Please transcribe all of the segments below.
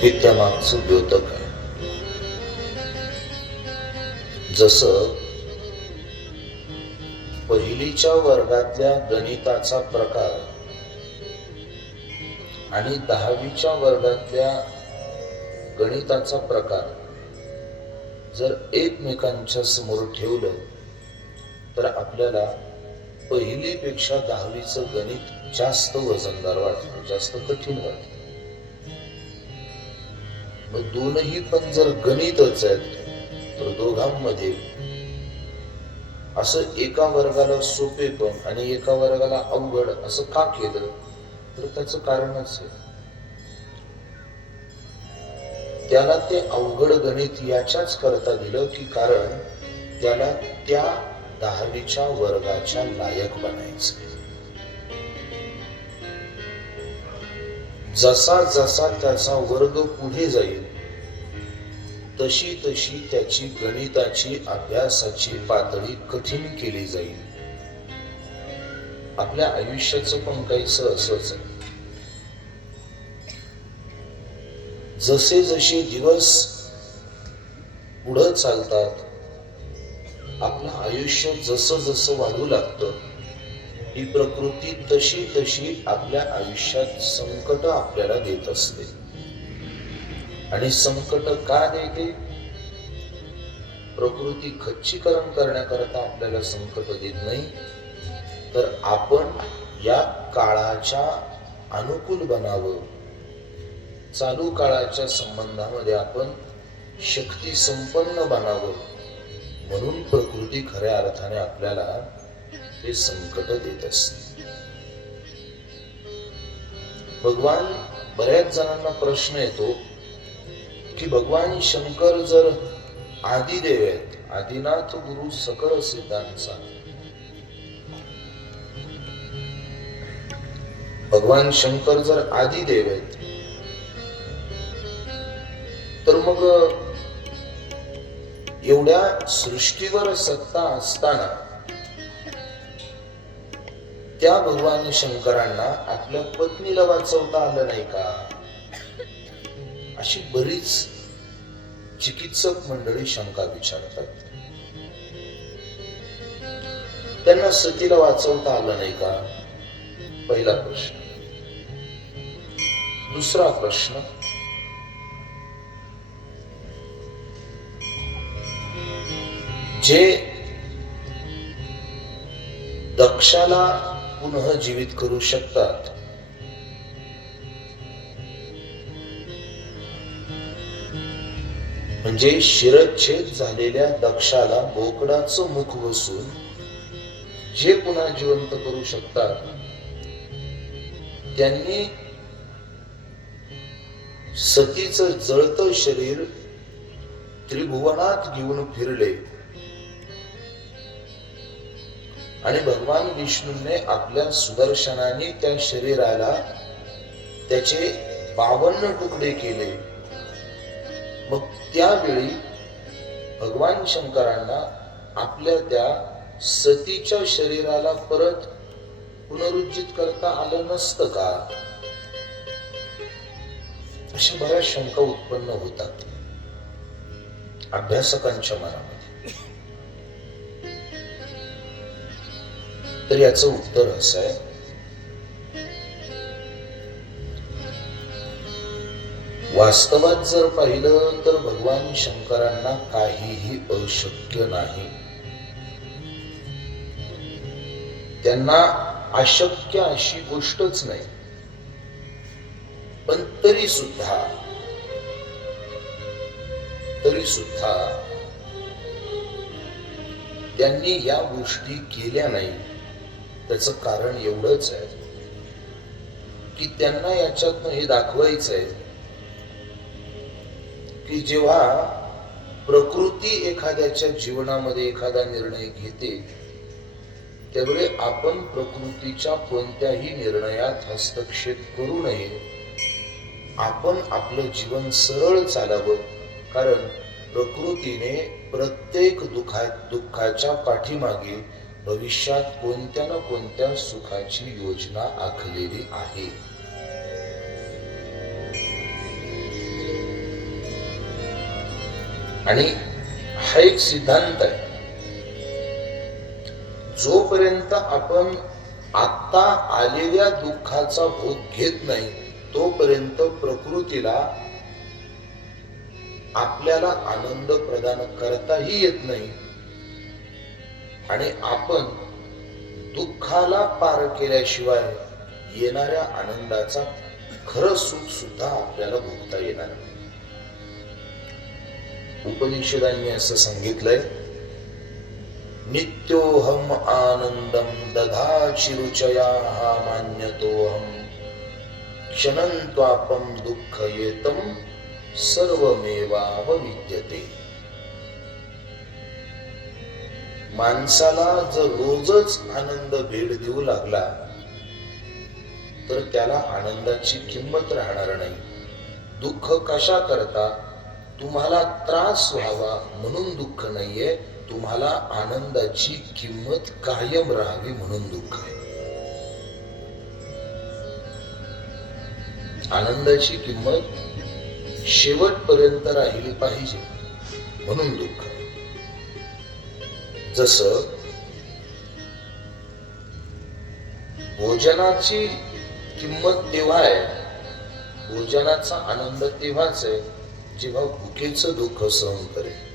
हे त्यामागचं द्योतक आहे. जसं पहिलीच्या वर्गातल्या गणिताचा प्रकार आणि 10वीच्या वर्गातल्या गणिताचा प्रकार जर एकमेकांच्या समोर ठेवलं तर आपल्याला पहिलीपेक्षा 10वीचं गणित जास्त वजनदार वाटतं, जास्त कठीण वाटतं. मग दोनही पण जर गणितच आहेत तर दोघांमध्ये असं एका वर्गाला सोपे पण आणि एका वर्गाला अवघड असं का केलं तर त्याचं कारणच आहे. त्याला ते अवघड गणित याच्याच करता दिलं की कारण त्याला त्या 10वीच्या वर्गाच्या लायक बनायचं. जसा जसा त्याचा वर्ग पुढे जाईल तशी तशी त्याची गणिताची अभ्यासाची पातळी कठीण केली जाईल. आपल्या आयुष्याचं पण काहीच असंच आहे. जसे जसे दिवस पुढे चालतात आपलं आयुष्य जसं जसं वाढू लागतं ही प्रकृती तशी तशी आपल्या आयुष्यात संकट आपल्याला देत असते. आणि संकट का देते? प्रकृती खच्चीकरण करण्याकरता आपल्याला संकट देत नाही, तर आपण या काळाच्या अनुकूल बनावं, चालू काळाच्या संबंधामध्ये आपण शक्ती संपन्न बनावं म्हणून प्रकृती खऱ्या अर्थाने आपल्याला ते संकट देत असते. भगवान बऱ्याच जणांना प्रश्न येतो की भगवान शंकर जर आदिदेव आहेत, आदिनाथ गुरु सकळ सिद्धांचा, भगवान शंकर जर आदिदेव आहेत तर मग एवढ्या सृष्टीवर सत्ता असताना त्या भगवान शंकरांना आपल्या पत्नीला वाचवता आलं नाही का? अशी बरीच चिकित्सक मंडळी शंका विचारतात. त्यांना सतीला वाचवता आलं नाही का? पहिला प्रश्न. दुसरा प्रश्न, जे दक्षाला पुनः जीवित करू शकतात म्हणजे शिरच्छेद झालेल्या दक्षाला बोकडाचं मुख बसून जे पुन्हा जिवंत करू शकतात, त्यांनी सतीचं जळतं शरीर त्रिभुवनात घेऊन फिरले आणि भगवान विष्णूने आपल्या सुदर्शनाने त्या शरीराला त्याचे 52 तुकडे केले. मग त्यावेळी भगवान शंकरांना आपल्या त्या सतीच्या शरीराला परत पुनरुज्जीत करता आलं नसतं का? अशा बऱ्याच शंका उत्पन्न होतात अभ्यासकांच्या मनामध्ये. तर याचं उत्तर असं आहे, वास्तवात जर पाहिलं तर भगवान शंकरांना काहीही अशक्य नाही. त्यांना अशक्य अशी गोष्टच नाही. पण तरी सुद्धा त्यांनी या गोष्टी केल्या नाही. त्याचं कारण एवढंच आहे की त्यांना याच्यातनं हे दाखवायचं आहे की जेव्हा प्रकृती एखाद्याच्या जीवनामध्ये एखादा निर्णय घेते त्यावेळी आपण प्रकृतीच्या कोणत्याही निर्णयात हस्तक्षेप करू नये. आपण आपलं जीवन सरळ चालावं, कारण प्रकृतीने प्रत्येक दुःखाच्या पाठीमागे भविष्यात कोणत्या ना कोणत्या सुखाची योजना आखलेली आहे. आणि हा एक सिद्धांत आहे, जोपर्यंत आपण आता आलेल्या दुःखाचा भोग घेत नाही तोपर्यंत प्रकृतीला आपल्याला आनंद प्रदान करताही येत नाही आणि आपण दुःखाला पार केल्याशिवाय येणाऱ्या आनंदाचा खरं सुख सुद्धा आपल्याला भोगता येणार नाही. उपनिषदांनी असं सांगितलंय, नित्योहम आनंदम दधाचि रुचया मान्यतोहम क्षणन्त्वापम दुःख येतम सर्वमेवावविद्यते. माणसाला जर रोजच आनंद भेट देऊ लागला तर त्याला आनंदाची किंमत राहणार नाही. दुःख कशा करता? तुम्हाला त्रास व्हावा म्हणून दुःख नाहीये, तुम्हाला आनंदाची किंमत कायम राहावी म्हणून दुःख आहे. आनंदाची किंमत शेवटपर्यंत राहिली पाहिजे म्हणून दुःख आहे. जसं भोजनाची किंमत तेव्हा आहे, भोजनाचा आनंद तेव्हाच आहे जेव्हा भुकेचं दुःख सहन करेल.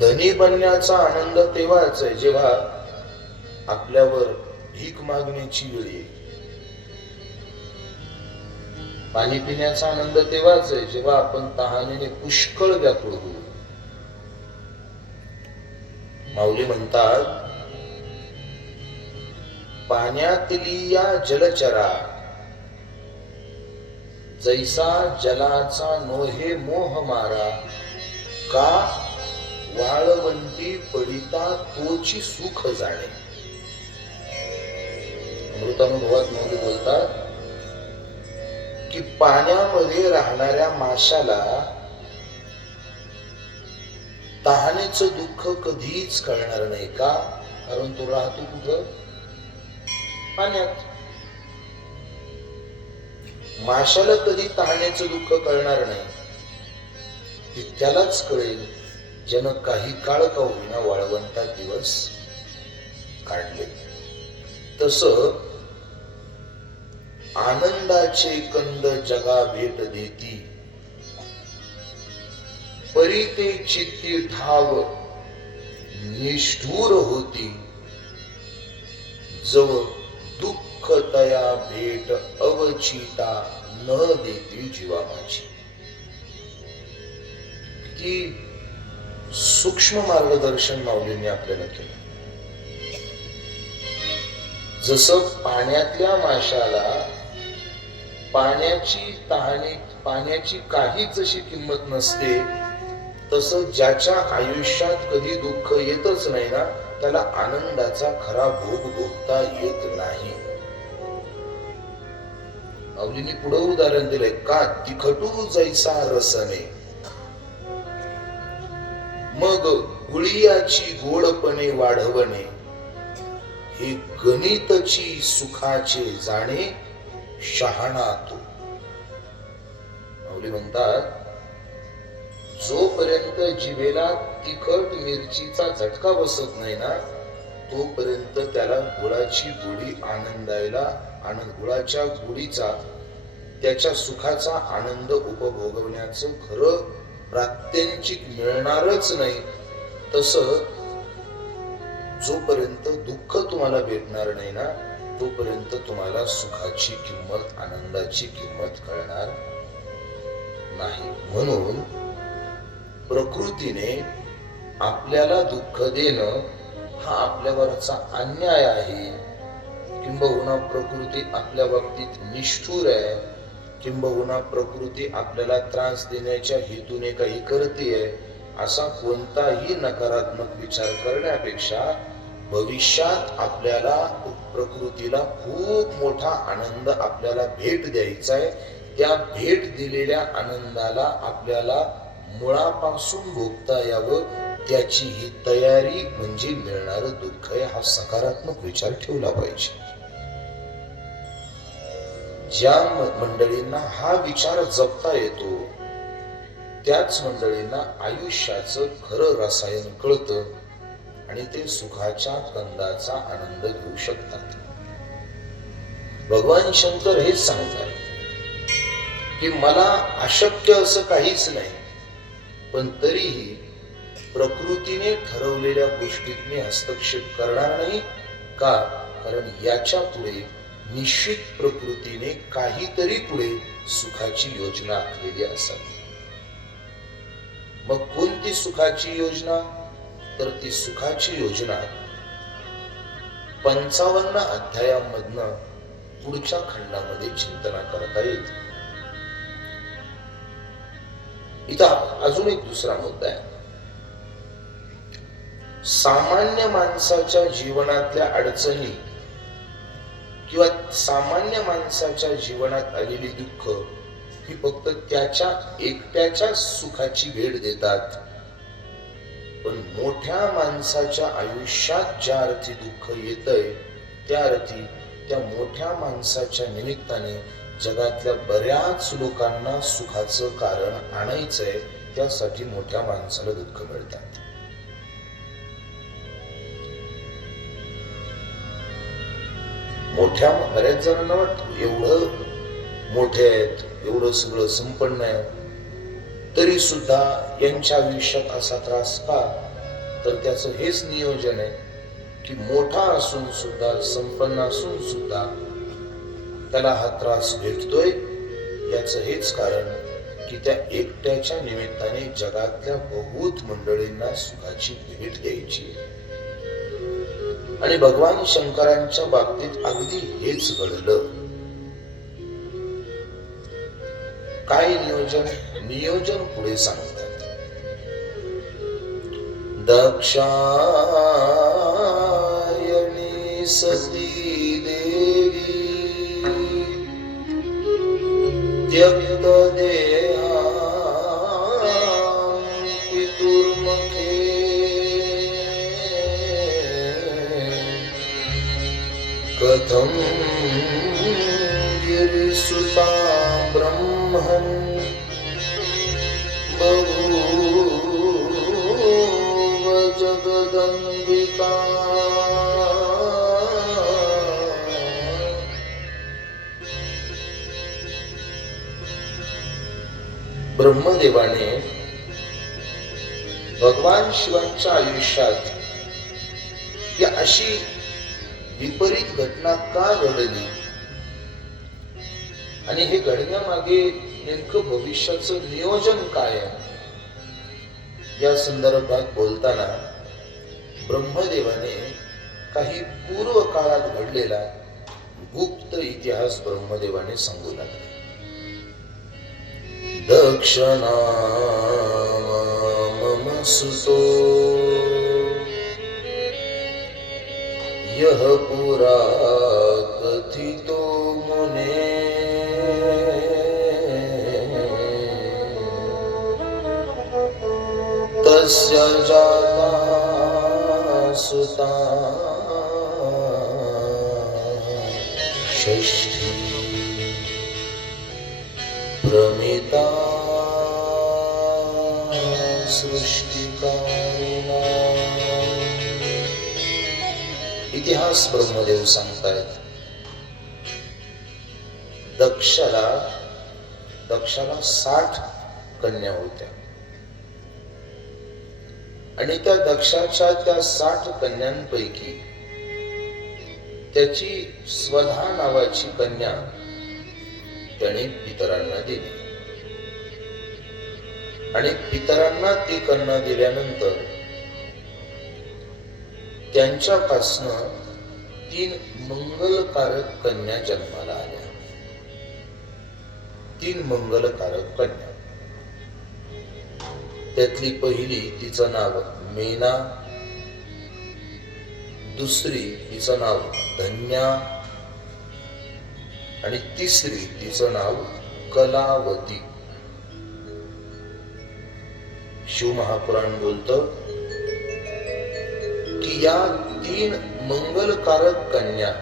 धनी बनण्याचा आनंद तेव्हाच आहे जेव्हा आपल्यावर भीक मागण्याची वेळ येईल. पाणी पिण्याचा आनंद तेव्हाच आहे जेव्हा आपण तहानेने पुष्कळ व्याकुळ होऊ. माऊली म्हणतात, पाण्यातली या जलचरा जैसा जलाचा नोहे मोह मारा, का वाळवंटी पडिता तोची सुख जाणे. अमृतानुभवात माऊली बोलतात की पाण्यामध्ये राहणाऱ्या माशाला तहानेचं दुःख कधीच कळणार नाही. का? कारण तो राहतो कुठं? पाण्यात. माशाला कधी तहानेचं दुःख कळणार नाही, ते त्यालाच कळेल ज्यानं काही काळ का होईना वाळवंटात दिवस काढले. तसं आनंदाचे कंद जगा भेट देती, परी ते चित्ती ठाव निष्ठुर होती, जव दुःख तया भेट अवचिता न देती जीवा माझी. किती सूक्ष्म मार्गदर्शन माऊलींनी आपल्याला केलं. जसं पाण्यातल्या माशाला पाण्याची काहीच जशी किंमत नसते, तसं ज्याच्या आयुष्यात कधी दुःख येतच नाही ना, त्याला आनंदाचा खरा भोग भोगता येत नाही. माऊलींनी पुढे उदाहरण दिलंय, का तिखटू जैसा रसने, मग गुळियाची गोडपणे वाढवणे, हे गणितची सुखाचे जाणे शहाणा तो. माऊली म्हणतात, जोपर्यंत जिभेला तिखट मिरचीचा झटका बसत नाही ना, तोपर्यंत त्याला गुळाची गोडी गुळाच्या गोडीचा, त्याच्या सुखाचा आनंद उपभोगवण्याचं खरं प्रात्यंचिक मिळणारच नाही. तसं जोपर्यंत दुःख तुम्हाला भेटणार नाही ना, तोपर्यंत तुम्हाला सुखाची किंमत, आनंदाची किंमत कळणार नाही. म्हणून प्रकृतीने आपल्याला दुःख देणं हा आपल्यावरचा अन्याय आहे. किंबहुना प्रकृती आपल्या बाबतीत निष्ठुर आहे, किंबहुना प्रकृती आपल्याला त्रास देण्याच्या हेतूने काही करतेय, असा कोणताही नकारात्मक विचार करण्यापेक्षा भविष्यात आपल्याला प्रकृतीला खूप मोठा आनंद आपल्याला भेट द्यायचा आहे. त्या भेट दिलेल्या आनंदाला आपल्याला मुळापासून भोगता यावं, त्याची ही तयारी म्हणजे मिळणारं दुःख आहे, हा सकारात्मक विचार ठेवला पाहिजे. ज्या मंडळींना हा विचार जपता येतो त्याच मंडळींना आयुष्याचं खरं रसायन कळतं आणि ते सुखाच्या कंदाचा आनंद घेऊ शकतात. भगवान शंकर हेच सांगतात की मला अशक्य असं काहीच नाही, पण तरीही प्रकृतीने ठरवलेल्या गोष्टीत मी हस्तक्षेप करणार नाही. का? कारण याच्या पुढे निश्चित प्रकृतीने काहीतरी पुढे सुखाची योजना आखलेली असावी. मग कोणती सुखाची योजना? तर ती सुखाची योजना 55 अध्यायामधनं पुढच्या खंडामध्ये चिंतना करता येते. इथं अजून एक दुसरा मुद्दा आहे. सामान्य माणसाच्या जीवनातल्या अडचणी किंवा सामान्य माणसाच्या जीवनात आलेली दुःख ही फक्त त्याच्या एकट्याच्या सुखाची भेट देतात. पण मोठ्या माणसाच्या आयुष्यात ज्या अर्थी दुःख येतंय त्या अर्थी त्या मोठ्या माणसाच्या निमित्ताने जगातल्या बऱ्याच लोकांना सुखाचं कारण आणायचंय, त्यासाठी मोठ्या माणसाला दुःख मिळतात. मोठ्या बऱ्याच जणांना वाटतं एवढं मोठे आहेत, एवढं सगळं संपन्न आहे, तरी सुद्धा यांच्या आयुष्यात असा त्रास का? तर त्याचं हेच नियोजन आहे की मोठा असून सुद्धा, संपन्न असून सुद्धा त्याला हा त्रास भेटतोय. याचं हेच कारण की त्या एकट्याच्या निमित्ताने जगातल्या बहुत मंडळींना सुखाची भेट द्यायची. आणि भगवान शंकरांच्या बाबतीत अगदी हेच घडलं. काय नियोजन? नियोजन पुढे सांगतात. दक्षायणी सती देवी त्यक्त देहा पितुर्मुखे कथं गिरिसुता ब्रह्मन् बभूव जगदंबिका. ब्रह्मदेवाने भगवान शिवांच्या आयुष्यात या अशी विपरीत घटना का घडली आणि हे घडण्यामागे नेमकं भविष्याचं नियोजन काय आहे, या संदर्भात बोलताना ब्रह्मदेवाने काही पूर्व काळात घडलेला गुप्त इतिहास ब्रह्मदेवाने सांगू लागला. दक्ष नाम सुतो यह पुरा कथितो मुने तस्य जाता सुता षष्ठी प्रमिता सृष्टिकारिणा. इतिहास ब्रह्मदेव सांगतायत. दक्षाला 60 कन्या होत्या आणि त्या दक्षाच्या त्या 60 कन्यांपैकी त्याची स्वधा नावाची कन्या त्याने पितरांना दिली आणि पितरांना ती कन्या दिल्यानंतर त्यांच्यापासनं 3 मंगलकारक कन्या जन्माला आल्या. 3 मंगलकारक कन्या. त्यातली पहिली तिचं नाव मेना, दुसरी तिचं नाव धन्या आणि तिसरी तिचं नाव कलावती. शिवमहापुराण बोलतं की या 3 मंगलकारक कन्या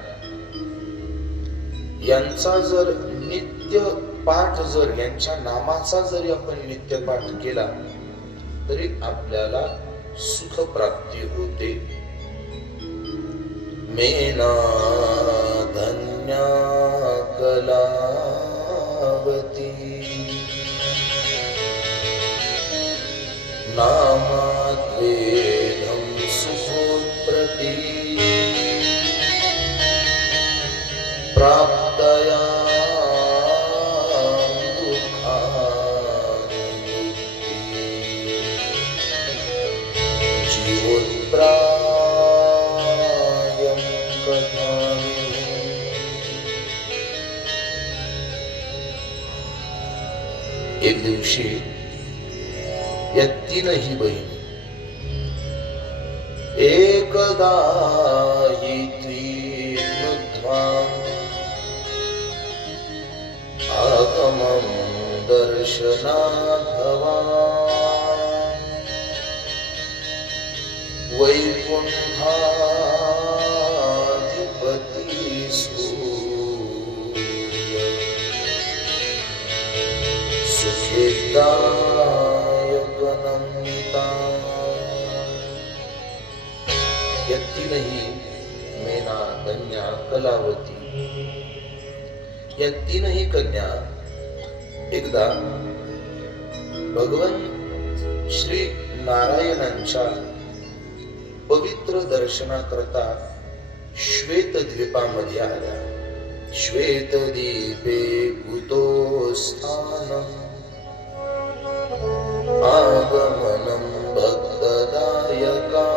यांचा जर नित्य पाठ, जर यांच्या नामाचा जरी आपण नित्य पाठ केला तरी आपल्याला सुख प्राप्ती होते. मेना धन्या कलावती नामाद्वेदं सुखोत्प्रति प्राप्तया जीवोत्प्रायं कथामि. एक दिवशी या तीनही बहिणी एकदा हि त्रीनुध्वा आगमं दर्शनात् भवान् वैकुण्ठाधिपति सूर्य सुखेदायक नमिता. या तीनही मेना, धन्या, कलावती या तीनही कन्या एकदा भगवान श्री नारायणांच्या पवित्र दर्शनाकरता श्वेतद्वीपामध्ये आल्या. श्वेतद्वीपे कुतो स्थानम् आगमनं भक्तदायका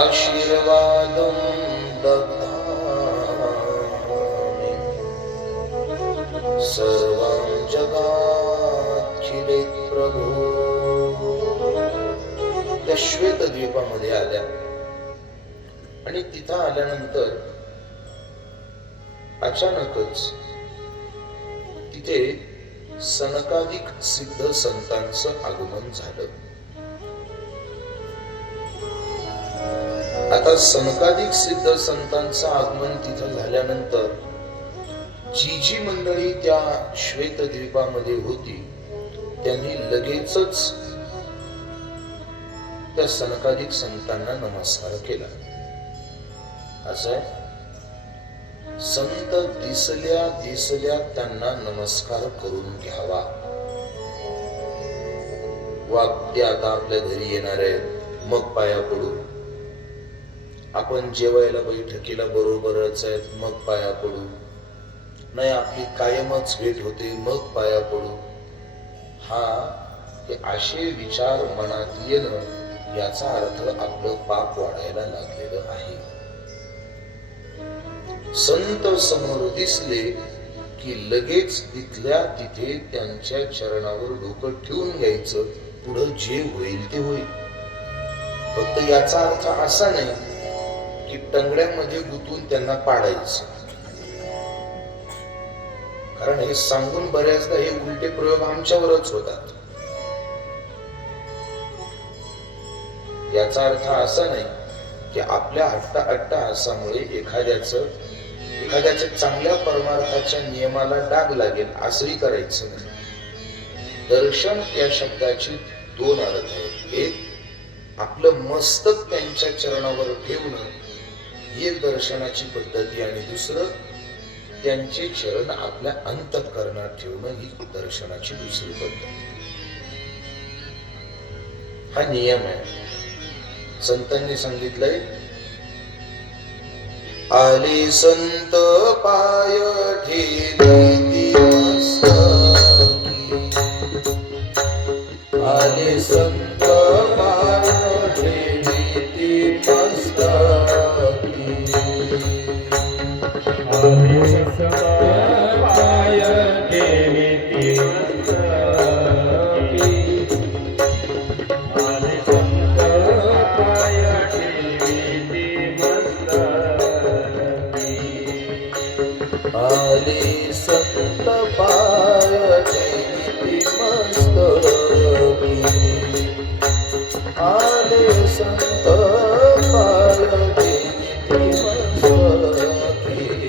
आशीर्वादं ददामि सर्वं जगाखिले प्रभो. त्या श्वेतद्वीपामध्ये आल्या आणि तिथं आल्यानंतर अचानकच तिथे सनकादिक सिद्ध संतांचं आगमन झालं. आता सनकादिक सिद्ध संतांचं आगमन तिथं झाल्यानंतर जी जी मंडळी त्या श्वेतद्वीपामध्ये होती त्यांनी लगेचच त्या सनकादिक संतांना नमस्कार केला. असं आहे, संत दिसल्या दिसल्या त्यांना नमस्कार करून घ्यावा. वागते आता आपल्या घरी येणार आहेत मग पाया पडू, आपण जेवायला बैठकीला बरोबरच आहेत मग पाया पडू, नाही आपली कायमच भेट होते मग पाया पडू. हा हे असे विचार मनात येणं याचा अर्थ आपलं पाप वाढायला लागलेलं आहे. संत समोर दिसले की लगेच तिथल्या तिथे त्यांच्या चरणावर डोकं ठेवून घ्यायचं, पुढं जे होईल ते होईल. फक्त याचा अर्थ असा नाही की टंगड्यामध्ये गुंतून त्यांना पाडायचं, कारण हे सांगून बऱ्याचदा हे उलटे प्रयोग आमच्यावरच होतात. याचा अर्थ असा नाही की आपल्या अट्टाहासामुळे एखाद्याच्या चांगल्या परमार्थाच्या नियमाला डाग लागेल असंही करायचं नाही. दर्शन या शब्दाचे दोन अर्थ आहेत. एक, आपलं मस्तक त्यांच्या चरणावर ठेवणं ही एक दर्शनाची पद्धती, आणि दुसरं त्यांचे चरण आपल्या अंतःकरणात ठेवणं ही दर्शनाची दुसरी पद्धत. हा नियम आहे. संतांनी सांगितलंय, आले संत पाय ठेवी मस्तकी, आले संत पाय ठेवी मस्तकी, आले संत पाय ठेवी मस्तकी, आले संत पाय ठेवी मस्तकी, आले संत पाय ठेवी मस्तकी, आले संत पाय ठेवी मस्तकी.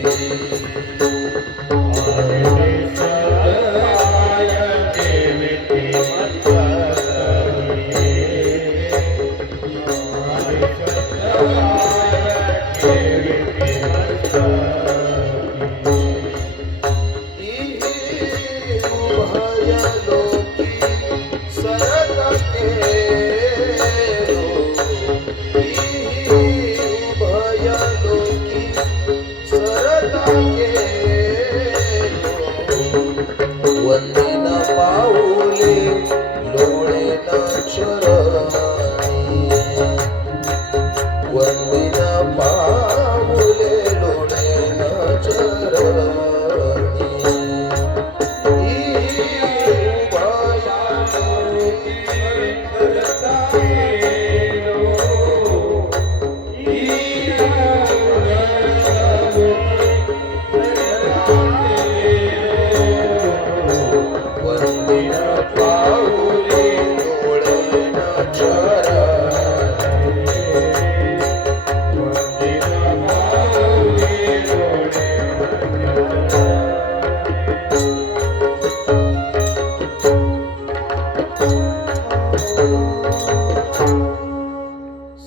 वंदिना पाऊले लोळे न चरणी, वंदिना पाऊले लोळे न चरणी,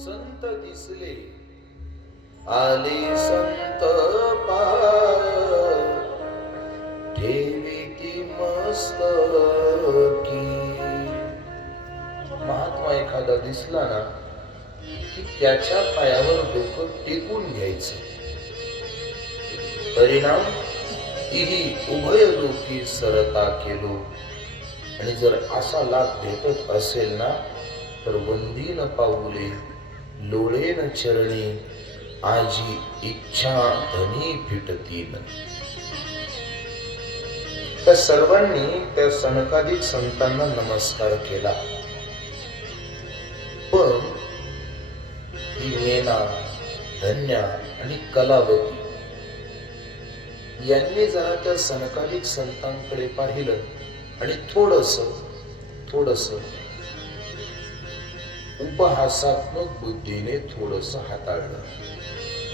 संत दिसले आले संत पाय, ठेवीती मस्तकी. महात्मा एखादा दिसला ना की त्याच्या पायावर डोकं टेकून घ्यायचं. परिणाम इही उभय लोकी सरता केलो. आणि जर असा लाभ भेटत असेल ना तर वंदीन पाऊले लोळेन चरणी, आजी इच्छा धनी फिटतील. त्या सर्वांनी त्या सनकादिक संतांना नमस्कार केला. पण ही मेना, धन्या आणि कलावती यांनी जरा त्या सनकादिक संतांकडे पाहिलं आणि थोडस उपहासात्मक बुद्धीने थोडस हाताळलं.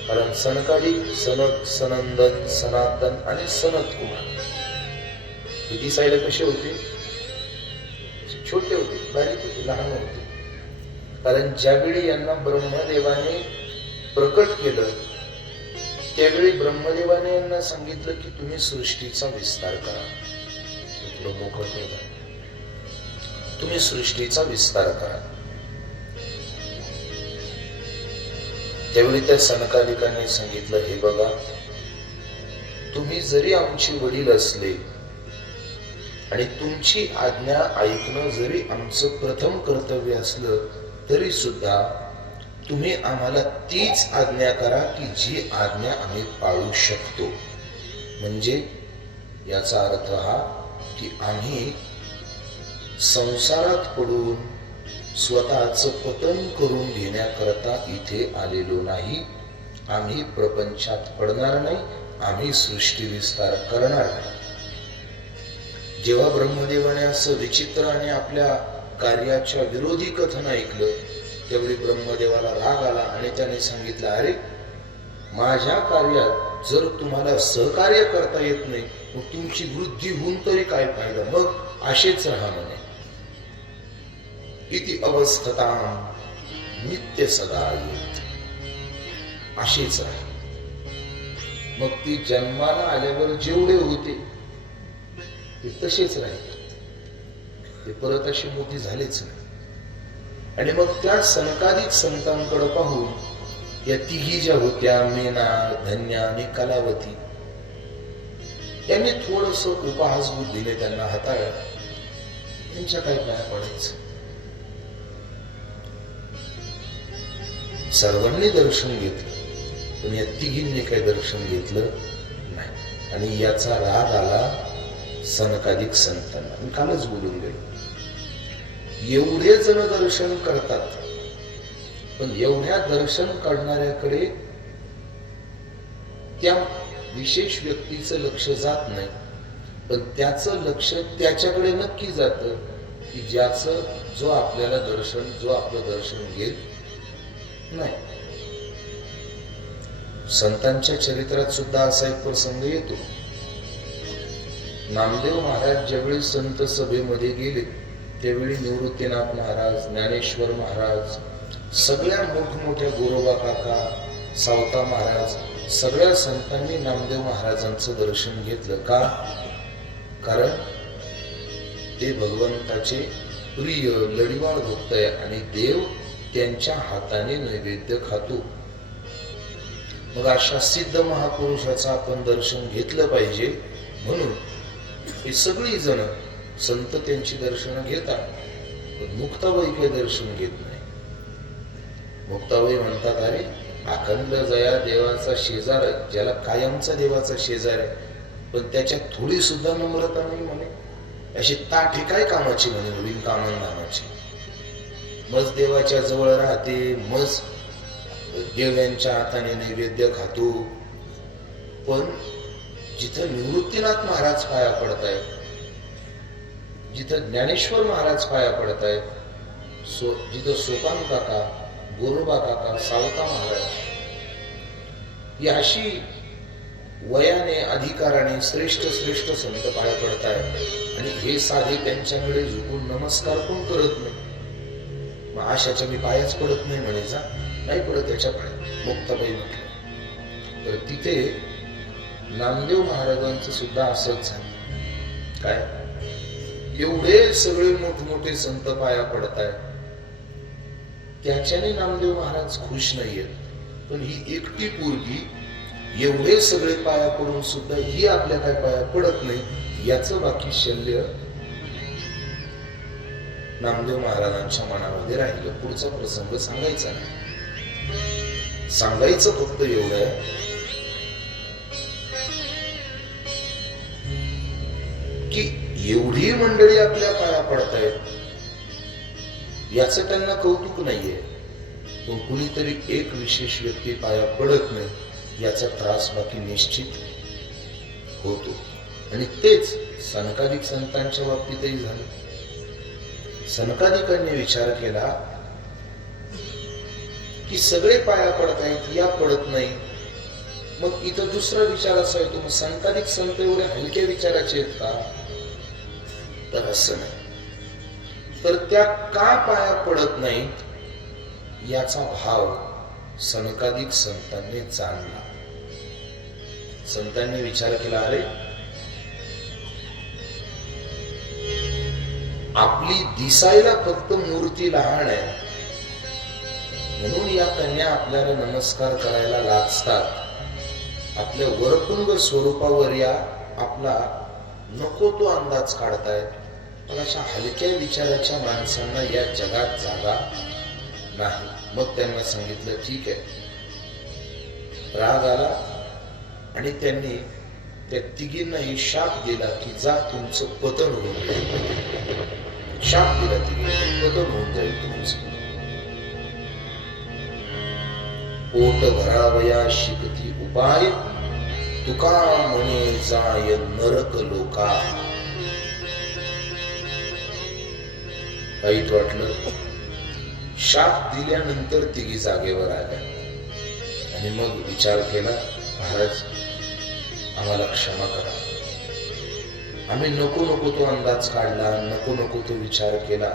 कारण सनकादिक, सनक, सनंदन, सनातन आणि सनत कुमार हे दिसायला कसे होते? छोटे होते, बारीक होते, लहान होते. कारण ज्यावेळी यांना ब्रह्मदेवाने प्रकट केलं त्यावेळी ब्रह्मदेवाने यांना सांगितलं की तुम्ही सृष्टीचा विस्तार करा. तुम्ही सृष्टीचा विस्तार करा. त्यावेळी त्या सनकादिकांनी सांगितलं, हे बघा, तुम्ही जरी आमचे वडील असले आणि तुमची आज्ञा ऐकणं जरी आमचं प्रथम कर्तव्य असलं तरी सुद्धा तुम्ही आम्हाला तीच आज्ञा करा की जी आज्ञा आम्ही पाळू शकतो. म्हणजे याचा अर्थ हा की आम्ही संसारात पडून स्वतःच पतन करून घेण्याकरता इथे आलेलो नाही. आम्ही प्रपंचात पडणार नाही, आम्ही सृष्टी विस्तार करणार नाही. जेव्हा ब्रह्मदेवाने असं विचित्र आणि आपल्या कार्याच्या विरोधी कथन ऐकलं त्यावेळी ब्रह्मदेवाला राग आला आणि त्याने सांगितलं, अरे माझ्या कार्यात जर तुम्हाला सहकार्य करता येत नाही मग तुमची वृद्धी होऊन तरी काय फायदा, मग असेच राहा म्हणे. इति अवस्थतां नित्य सदा येत, असेच राहा. मग ती जन्माला आल्यावर जेवढे होते ते तसेच राहिले, ते परत अशी मोठी झालेच नाही. आणि मग त्या सनकादिक संतांकडे पाहून या तिघी ज्या होत्या, मेना, धन्या आणि कलावती, त्यांनी थोडस उपहास बुद्धीने त्यांना हाताळलं. त्यांच्या काय पाया पडायचं. सर्वांनी दर्शन घेतलं पण या तिघींनी काही दर्शन घेतलं नाही. आणि याचा राग आला सनकादिक संतांना. मी कालच बोलून गेलो, एवढे जण दर्शन करतात पण एवढ्या दर्शन करणाऱ्याकडे त्या विशेष व्यक्तीचं लक्ष जात नाही, पण त्याचं लक्ष त्याच्याकडे नक्की जात की जो आपलं दर्शन घेत नाही. संतांच्या चरित्रात सुद्धा असा एक प्रसंग येतो. नामदेव महाराज ज्यावेळी संत सभेमध्ये गेले त्यावेळी निवृत्तीनाथ महाराज, ज्ञानेश्वर महाराज, सगळ्या मोठमोठ्या गोरोबा काका, सावता महाराज, सगळ्या संतांनी नामदेव महाराजांचं दर्शन घेतलं. का? कारण ते भगवंताचे प्रिय लढीवाळ भक्त आहे आणि देव त्यांच्या हाताने नैवेद्य खातो. मग अशा सिद्ध महापुरुषाचं आपण दर्शन घेतलं पाहिजे. म्हणून हे सगळी जण संत त्यांची दर्शन घेतात, पण मुक्ताबाई काही दर्शन घेत नाही. मुक्ताबाई म्हणतात, अरे अखंड जया देवाचा शेजार आहे, ज्याला कायमचा देवाचा शेजार आहे, पण त्याच्यात थोडी सुद्धा नम्रता नाही म्हणे. अशी ताठी काय कामाची म्हणे, नवीन कामाची. मज देवाच्या जवळ राहते, मज देवांच्या हाताने नैवेद्य खातो. पण जिथं निवृत्तीनाथ महाराज पाया पडतायत, जिथं ज्ञानेश्वर महाराज पाया पडतायत, जिथं सोपान काका, गोरोबा काका, सावता महाराज, ही अशी वयाने अधिकाराने श्रेष्ठ श्रेष्ठ संत पाया पडतायत आणि हे साधे त्यांच्याकडे झुकून नमस्कार पण करत नाही. मग आशाच्या मी पायाच पडत नाही म्हणे, जा नाही पडत त्याच्या पाया. मुक्ताबाई म्हटलं. तर तिथे नामदेव महाराजांचं सुद्धा असंच झालं. काय? एवढे सगळे मोठमोठे संत पाया पडतायत, त्याच्याने नामदेव महाराज खुश नाहीयेत. पण ही एकटी पोरगी एवढे सगळे पाया पडून सुद्धा ही आपल्या काय पाया पडत नाही, याचं बाकी शल्य नामदेव महाराजांच्या मनामध्ये राहिलं. पुढचा प्रसंग सांगायचा नाही. सांगायचं फक्त एवढं आहे की एवढी मंडळी आपल्या पाया पडतायत, याचं त्यांना कौतुक नाहीये. पण कुणीतरी एक विशेष व्यक्ती पाया पडत नाही, याचा त्रास बाकी निश्चित होतो. आणि तेच सनकादिक संतांच्या बाबतीतही झालं. सनकादिकांनी विचार केला की सगळे पाया पडतायत, या पडत नाही. मग इथं दुसरा विचार असा येतो, सनकादिक संत एवढे हलक्या विचाराचे आहेत का? तर असं नाही. तर त्या का पाया पडत नाहीत याचा भाव सनकादिक संतांनी जाणला. संतांनी विचार केला, अरे आपली दिसायला फक्त मूर्ती लहान आहे म्हणून या कन्या आपल्याला नमस्कार करायला लाजतात. आपल्या वरपुंग स्वरूपावर या आपला नको तो अंदाज काढतायत. पण अशा हलक्या विचाराच्या माणसांना या जगात जागा नाही. मग त्यांना सांगितलं, ठीक आहे. राग आला आणि त्यांनी त्या तिघींनाही शाप दिला की जा, तुमचं पतन होऊन जाईल. शाप दिला तिघींना, पतन होऊन जाईल तुमचं. पोट भरावया शिकती उपाय, तुका म्हणे जाय नरक लोका. वाईट वाटलं. शाप दिल्यानंतर तिघी जागेवर आल्या आणि मग विचार केला, महाराज आम्हाला क्षमा करा. आम्ही नको नको तो अंदाज काढला, नको नको तो विचार केला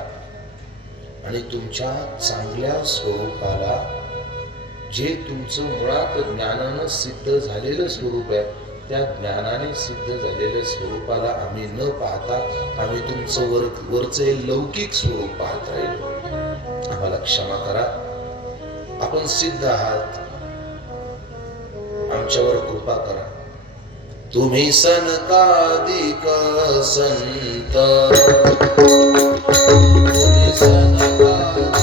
आणि तुमच्या चांगल्या स्वरूपाला, जे तुमचं मुळात ज्ञानानं सिद्ध झालेलं स्वरूप आहे, त्या ज्ञानाने सिद्ध झालेल्या स्वरूपाला आम्ही न पाहता आम्ही तुमचं वरचं लौकिक स्वरूप पाहत राहिलो. आम्हाला क्षमा करा. आपण सिद्ध आहात, आमच्यावर कृपा करा. तुम्ही सनकादिक संत, तुम्ही सनकादिक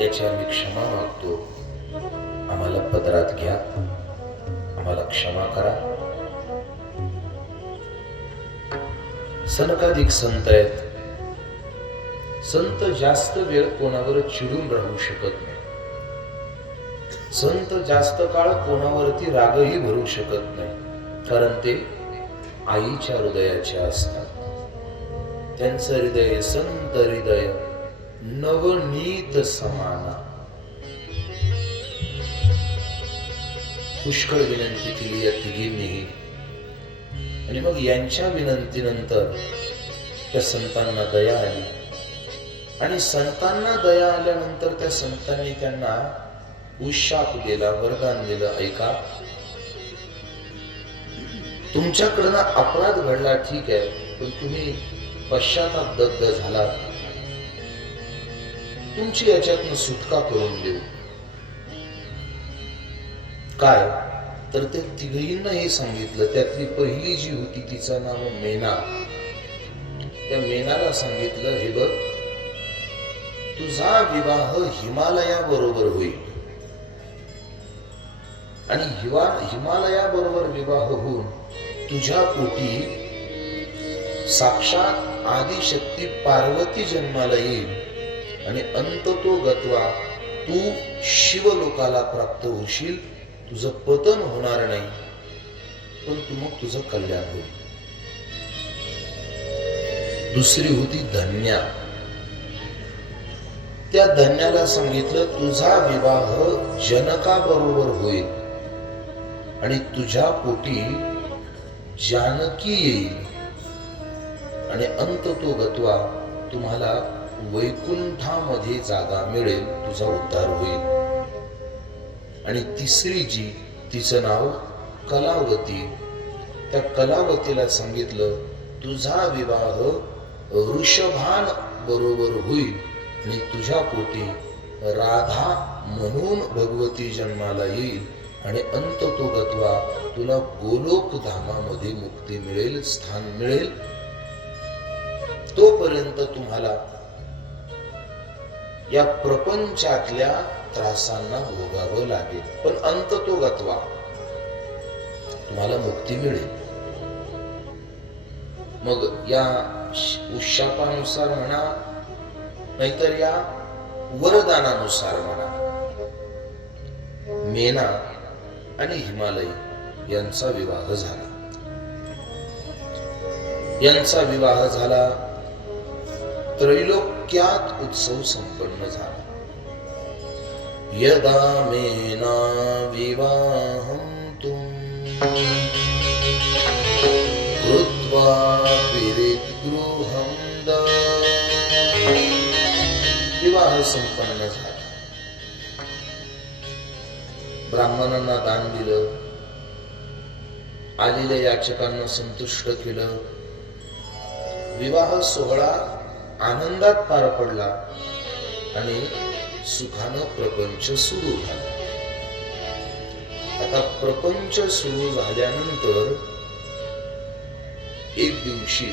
याची आम्ही क्षमा मागतो. आम्हाला पदरात घ्या, आम्हाला क्षमा करा. सनकाधिक संत आहेत. संत जास्त वेळ कोणावर चिडून राहू शकत नाही. संत जास्त काळ कोणावरती रागही भरू शकत नाही, कारण ते आईच्या हृदयाचे असतात. त्यांचं हृदय संत हृदय नवनीत समाना. पुष्कळ विनंती केली या तिघींनीही, आणि मग यांच्या विनंतीनंतर त्या संतांना दया आली, आणि संतांना दया आल्यानंतर त्या संतांनी त्यांना उशाप दिला, वरदान दिलं. ऐका, तुमच्याकडनं अपराध घडला ठीक आहे, पण तुम्ही पश्चाताप दग्ध झाला, तुमची याच्यातनं सुटका करून देऊ. काय तर ते तिघींना हे सांगितलं. त्यातली पहिली जी होती तिचं नाव मेना. त्या मेनाला सांगितलं, हे बघ, तुझा विवाह हिमालयाबरोबर होईल, आणि हिमालयाबरोबर विवाह होऊन तुझ्या पोटी साक्षात आदिशक्ती पार्वती जन्माला येईल, आणि अंततो गत्वा तू शिवलोकाला प्राप्त होशील. तुझं पतन होणार नाही, पण मग तुझं कल्याण होईल. दुसरी होती धन्या. त्या धन्याला सांगितलं, तुझा विवाह जनकाबरोबर होईल, आणि तुझ्या पोटी जानकी येईल, आणि अंततो गत्वा तुम्हाला वैकुंठामध्ये जागा मिळेल, तुझा उद्धार होईल. आणि तिसरी जी, तिचं नाव कलावती. त्या कलावतीला सांगितलं, तुझा विवाह वृषभान बरोबर होईल, आणि तुझ्या पोटी राधा म्हणून भगवती जन्माला येईल, आणि अंततो गत्वा तुला गोलोक धामामध्ये मुक्ती मिळेल, स्थान मिळेल. तोपर्यंत तुम्हाला या प्रपंचातल्या त्रासांना भोगावं लागेल, पण अंततो गत्वा तुम्हाला मुक्ती मिळेल. मग या उशापानुसार म्हणा, नाहीतर या वरदानानुसार म्हणा, मेना आणि हिमालय यांचा विवाह झाला. यांचा विवाह झाला, त्रैलोक्यात उत्सव संपन्न झाला. यदा मेना विवाहं तुम कृत्वा विरिद्गृहं विवाह संपन्न झाला. ब्राह्मणांना दान दिलं, आलेल्या याचकांना संतुष्ट केलं. विवाह सोहळा आनंदात पार पडला, आणि सुखानं प्रपंच सुरू झाला. आता प्रपंच सुरू झाल्यानंतर एक दिवशी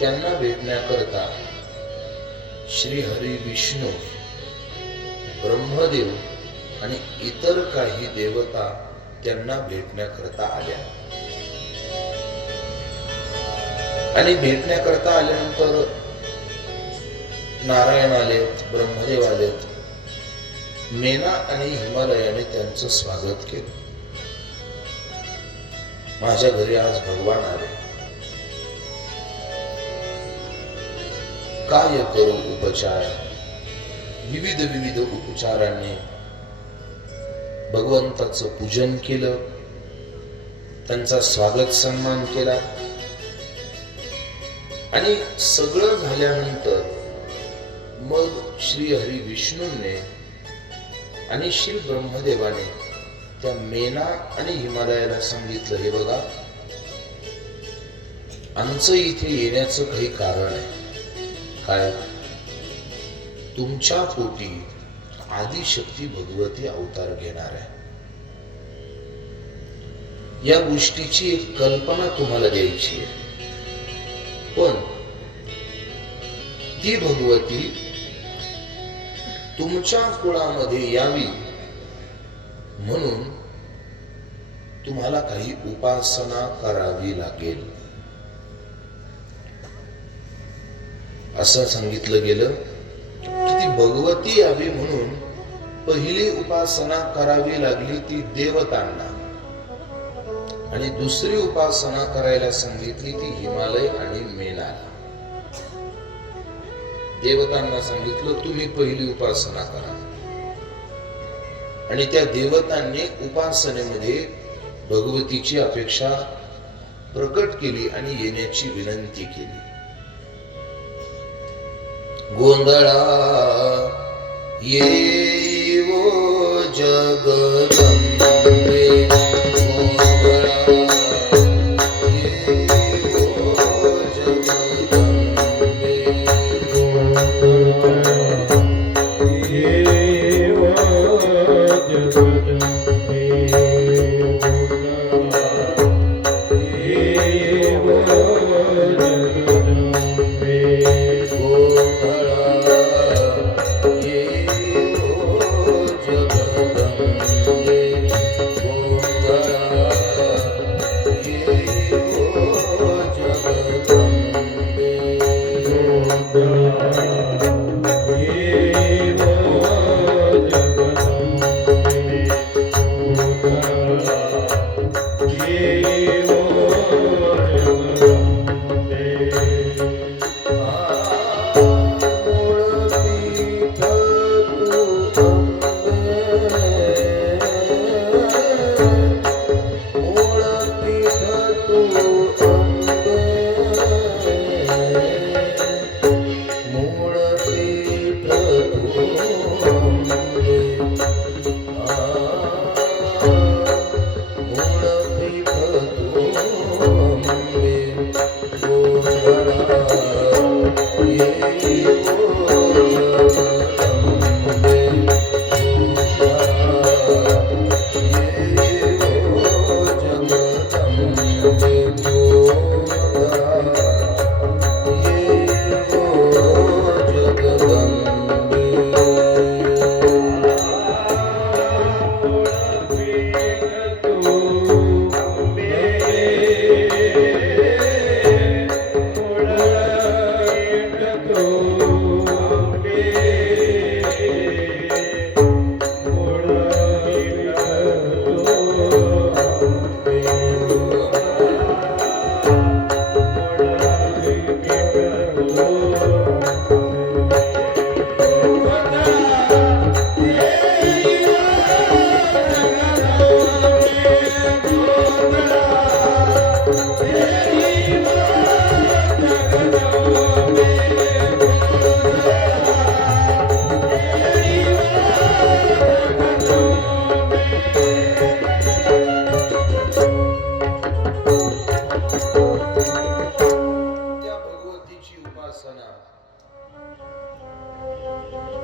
त्यांना भेटण्याकरता श्री हरी विष्णू, ब्रह्मदेव आणि इतर काही देवता त्यांना भेटण्याकरता आल्या. आणि भेटण्याकरता आल्यानंतर नारायण आलेत, ब्रह्मदेव आलेत. मेना आणि हिमालयाने त्यांचं स्वागत केलं. माझ्या घरी आज भगवान आले, काय करू उपचार. विविध विविध उपचारांनी भगवंताचं पूजन केलं, त्यांचा स्वागत सन्मान केला. आणि सगळं झाल्यानंतर मग श्री हरी विष्णूंनी आणि श्री ब्रह्मदेवाने त्या मेना आणि हिमालयाला सांगितलं, हे बघा, आमचं इथे येण्याचं काही कारण आहे. काय? तुमच्या पोटी आदिशक्ती भगवती अवतार घेणार आहे. या गोष्टीची एक कल्पना तुम्हाला द्यायची आहे. पण ती भगवती तुमच्या कुळामध्ये यावी म्हणून तुम्हाला काही उपासना करावी लागेल असं सांगितलं गेलं की ती भगवती यावी म्हणून पहिली उपासना करावी लागली ती देवतांना आणि दुसरी उपासना करायला सांगितली ती हिमालय आणि मेनाला. देवतांना सांगितलं तुम्ही पहिली उपासना करा आणि त्या देवतांनी उपासनेमध्ये भगवतीची अपेक्षा प्रकट केली आणि येण्याची विनंती केली. गोंधळा येवो जगदंबे गोंधळा येवो जगदंबे येवो जगदंबे येवो जगदंबे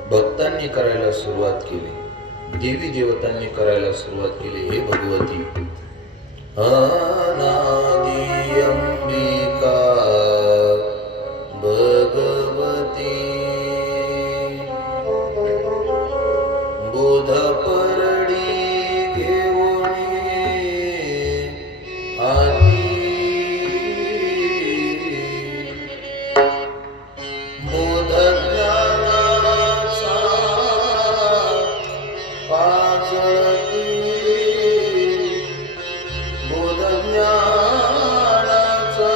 भक्तांनी करायला सुरुवात केली, देवी देवतांनी करायला सुरुवात केली. हे भगवती अनादि अंबिका भगवती बोध परडी घेऊनी हाती बोध ज्ञानाचा पाजळती बोध ज्ञानाचा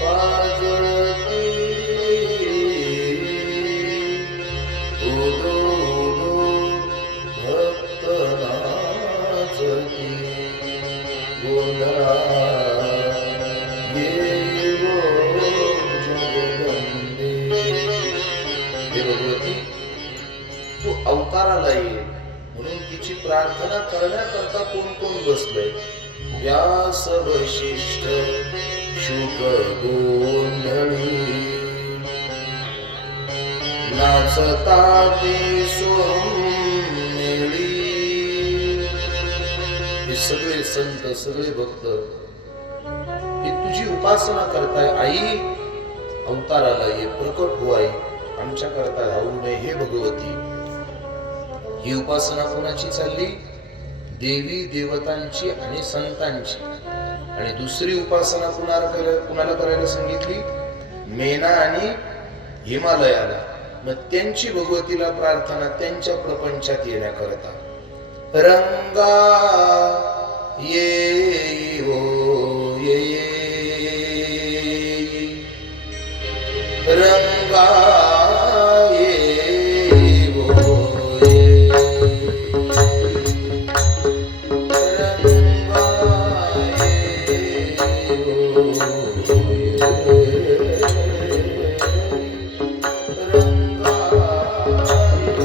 पाजळती उदो भक्त नाचती गोंधळा येवो जगदंबे. हे भगवती तू अवताराला ये म्हणून तिची प्रार्थना करण्याकरता कोण कोण बसलंय. व्यास वशिष्ठ शुक गोंधळी नाचता ते सोमेळी. हे सगळे संत सगळे भक्त हे तुझी उपासना करताय. आई अवताराला ये, प्रकट हो आई, आमच्या आमच्या करता राहू नये हे भगवती. ही उपासना कोणाची चालली? देवी देवतांची आणि संतांची. आणि दुसरी उपासना कुणाला करायला सांगितली? मेना आणि हिमालयाला. मग त्यांची भगवतीला प्रार्थना त्यांच्या प्रपंचात येण्याकरता. रंगा ये वो ये रंगा ये वो ये रंगा ये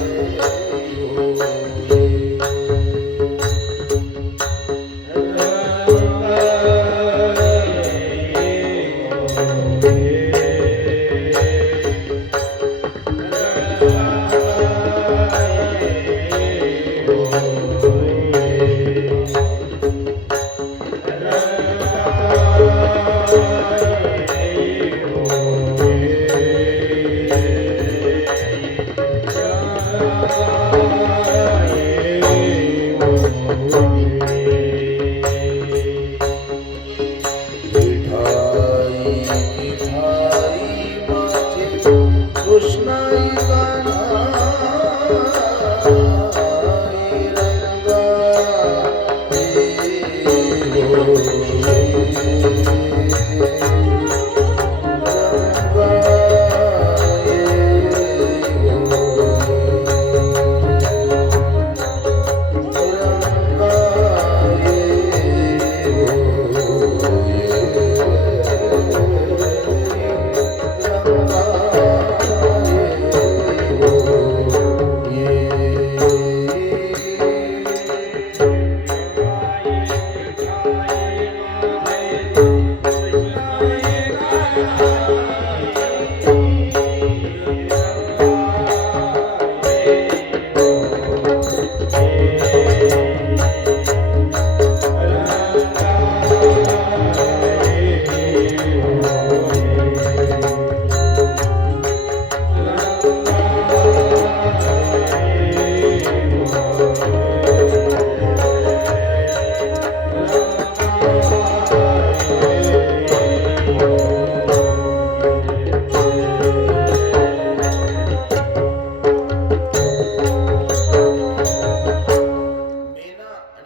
वो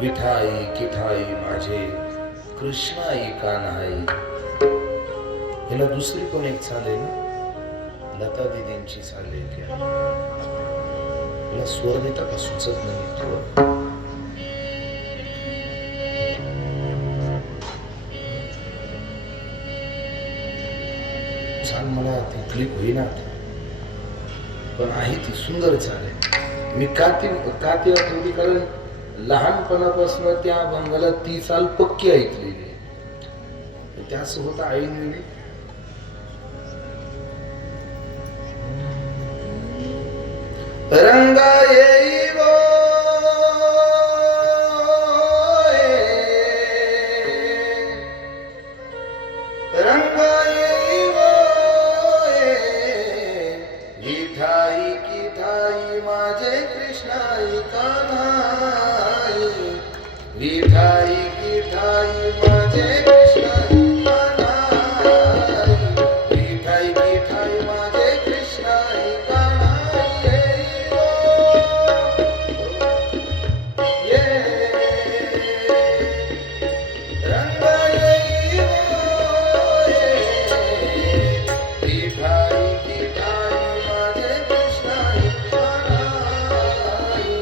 विठाई किठाई माझे कृष्णाई का नाही. हिला दुसरी पण एक चाले ना, लता दीदींची चाले. हिला स्वर देता का सुचत नाही. छान मला ती क्लिक होईना पण आहे ती सुंदर चाले. मी का ती आठवली कारण लहानपणापासून त्या अभंगाला ती चाल पक्की ऐकलेली. त्यासोबत आईने रंगा येई वो रंगा येई वो गिठाई किठाई माझे कृष्णाई कान्हाई. विठाई किठाई माझे कृष्णाई कान्हाई. विठाई किठाई माझे कृष्णाई कान्हाई. ये रंग येई वो विठाई किठाई माझे कृष्णाई कान्हाई.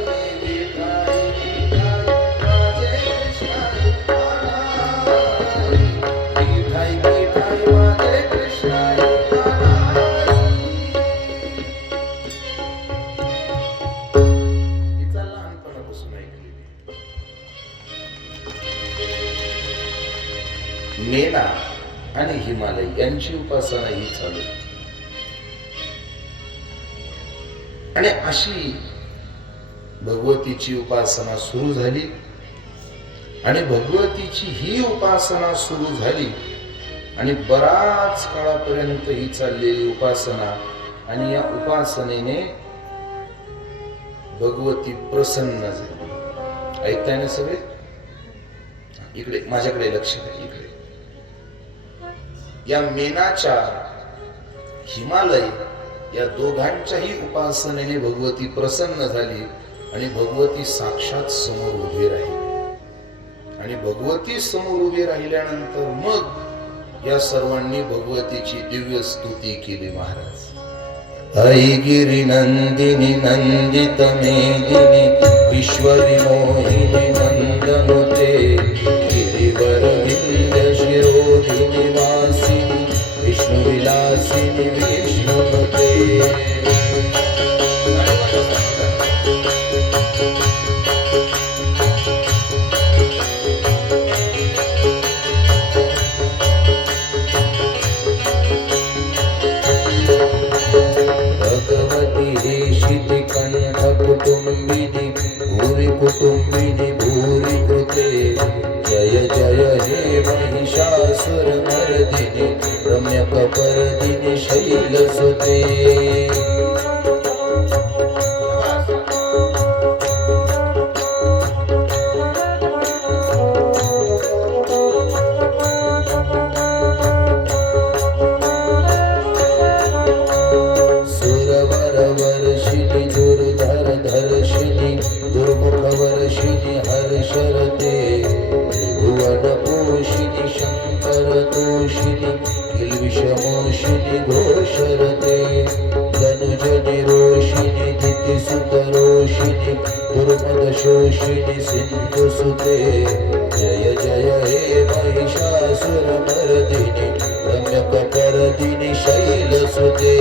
विठाई किठाई माझे कृष्णाई कान्हाई. विठाई किठाई माझे कृष्णाई कान्हाई. हिचा लहानपणापासून ऐकलेली. मेना आणि हिमालय यांची उपासना ही चालू. आणि अशी भगवतीची उपासना सुरू झाली. आणि भगवतीची ही उपासना सुरू झाली आणि बराच काळापर्यंत ही चाललेली उपासना, आणि या उपासनेने भगवती प्रसन्न झाली. ऐकताय ना सगळे? इकडे माझ्याकडे लक्ष द्या. इकडे या मेनाच्या, हिमालय या दोघांच्याही उपासनेने भगवती प्रसन्न झाली आणि भगवती साक्षात समोर उभी राहिली. आणि भगवती समोर उभी राहिल्यानंतर मग या सर्वांनी भगवतीची दिव्य स्तुती केली. महाराज, आई गिरी नंदिनी नंदित मेदिनी ईश्वरी मोहिनी नंदनुते गिरिवर विंध्य शिरोधिनी वासिनी विष्णु विलासिनी विष्णुनुते. कुटुंबिनी भूरि कुटुंबिनी भूरि कृते जय जय हे महिषासुर मर्दिनी रम्यक परदिनी शैलसुते. दुर्मुखवर्षिणि हर्षरते त्रिभुवनपोषिणि शङ्करतोषिणि किल्बिषमोषिणि घोषरते धनुजनि रोषिणि दितिसुतरोषिणि दुर्मदशोषिणि सिन्धुसुते जय जय हे महिषासुरमर्दिनि रम्यकपर्दिनि शैलसुते.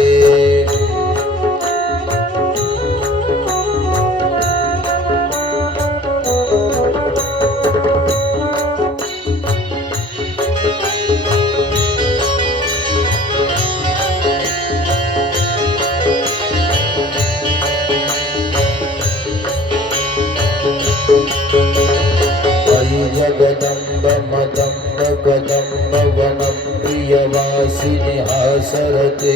जगदम्ब मदम्ब कदम्ब वनं प्रियवासिनि हासरते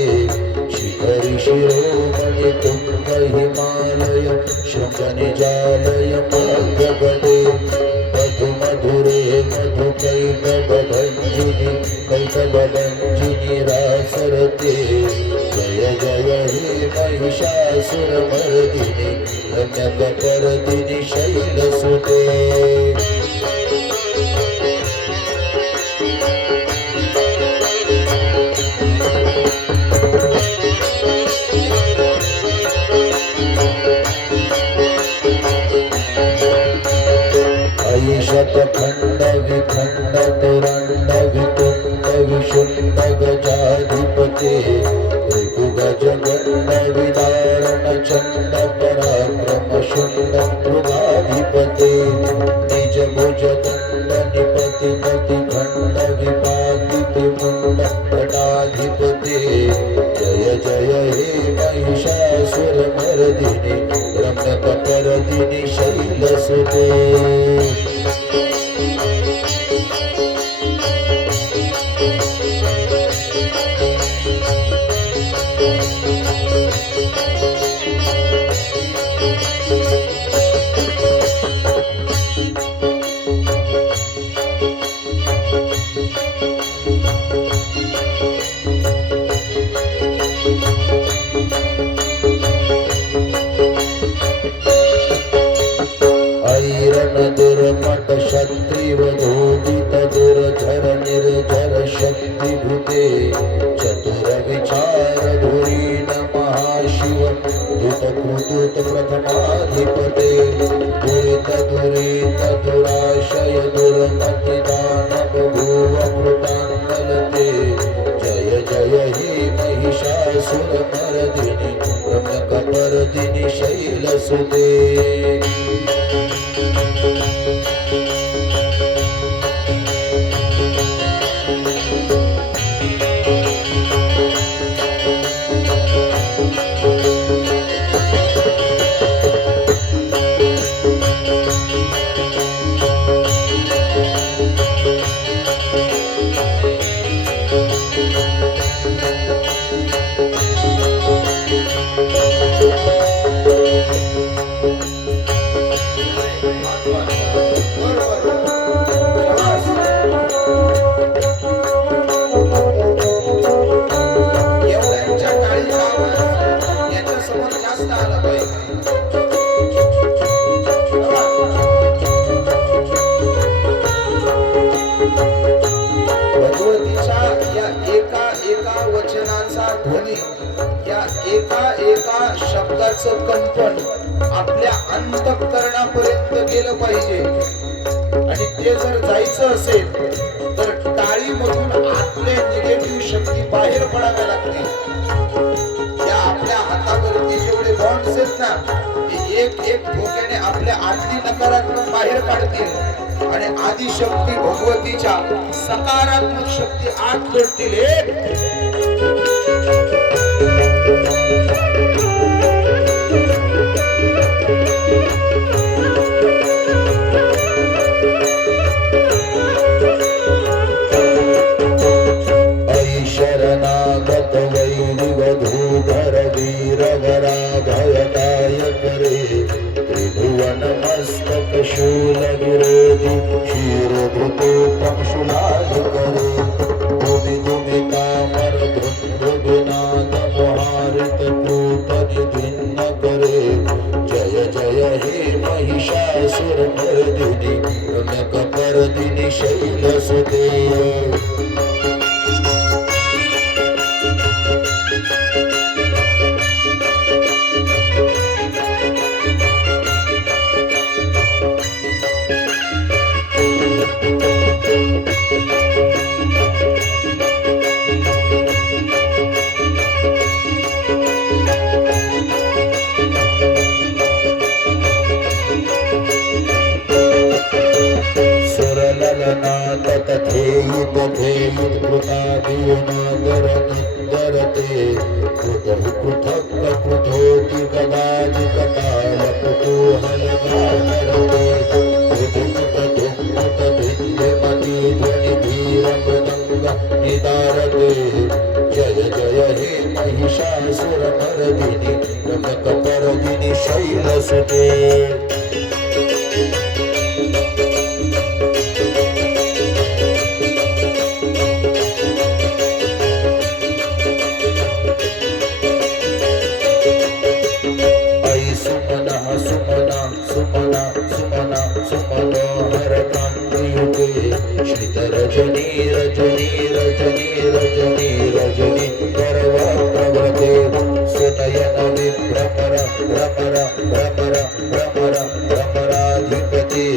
शिखरि शिरोमणि तुंग हिमालय शृंगनिजालय मध्यगते मधु मधुरे मधुकैटभञ्जिनि कैटभञ्जिनि रासरते जय जय हे महिषासुरमर्दिनि रम्यकपर्दिनि शैलसुते. शतखंड विखंड तुरंड वितुंड विशुंड गजाधिपते ऋतुगज गंड विदारण चंड पराक्रम शुंड मृगाधिपते निज भुज दंड निपति पति खंड विपाति मुंड पटाधिपते जय जय हे महिषासुरमर्दिनि रम्यकपर्दिनि शैलसुते. दुर्मट क्षत्रिवधोदित दुर्धर निर्धर शक्तिभूते चतुर विचार धुरीन महाशिव दूत प्रथमाधिपते दुरित दुरित दुराशय दुर्मति दानव भुव कृतांगलते जय जय हे महिषासुरमर्दिनि रम्यकपर्दिनि शैलसुते. भगवतीच्या या एका एका वचनाचा ध्वनी, या एका एका शब्दाचं कंपन आपल्या अंतःकरणापर्यंत गेलं पाहिजे. आणि ते जर जायचं असेल तर टाळीमधून आतले निगेटिव्ह शक्ती बाहेर पडाव्या लागतील. या आपल्या हातावरती जेवढे बॉन्ड्स आहेत ना, ते एक एक ठोक्याने आपल्या आतली नकारात्मक बाहेर काढतील आणि आदिशक्ती भगवतीच्या सकारात्मक शक्ती आत जोडतील. शरणागत वैरिवधूधर वीरवरा भयदायक रे, त्रिभुवन मस्तक शूल विरोधी क्षीरधृतोपम शूलाधिकरे, भूमि दुमितामर धुंधुनाद मोहारित पूत निधिन्न करे. जय जय हे महिषासुर मर्दिनी रम्यक परदिनी शैलसुते. तथेयुत धेयुत कृतादिनागर निन्दरते, कृतः पृथक् कृतोति गदादि कटाल कुतूहल गानरते. कृतुत धुमुत धिन्यमति ध्वनि धीर मृदङ्ग निदारते. जय जय हे महिषासुर मर्दिनि रमक परदिनि शैलसुते. रजनी रजनी रजनी रजनी रजनी परवा प्रवृते, सुनयन विभ्रमर भ्रमर भ्रमर भ्रमर भ्रमराधिपति.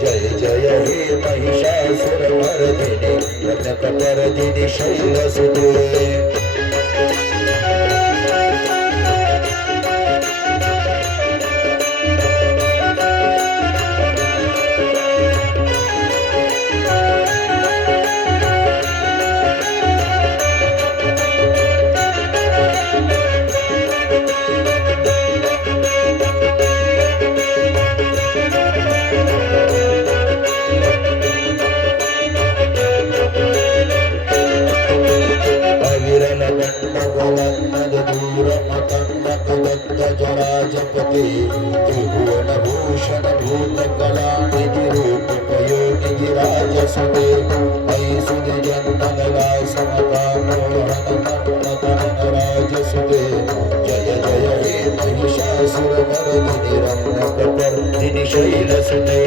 जय जय हे महिषासुर मर्दिनि रम्यक परदिनि शैलसुते. जराजपते त्रिभुवन भूषण भूत कलानिधि रूप पयोनिधि विराजसुते. मयि सुधि जन्मन समता मोहन मन्मथन राजसुते. जय जय हे महिषासुर मर्दिनि रम्यक परदिनि शैलसुते.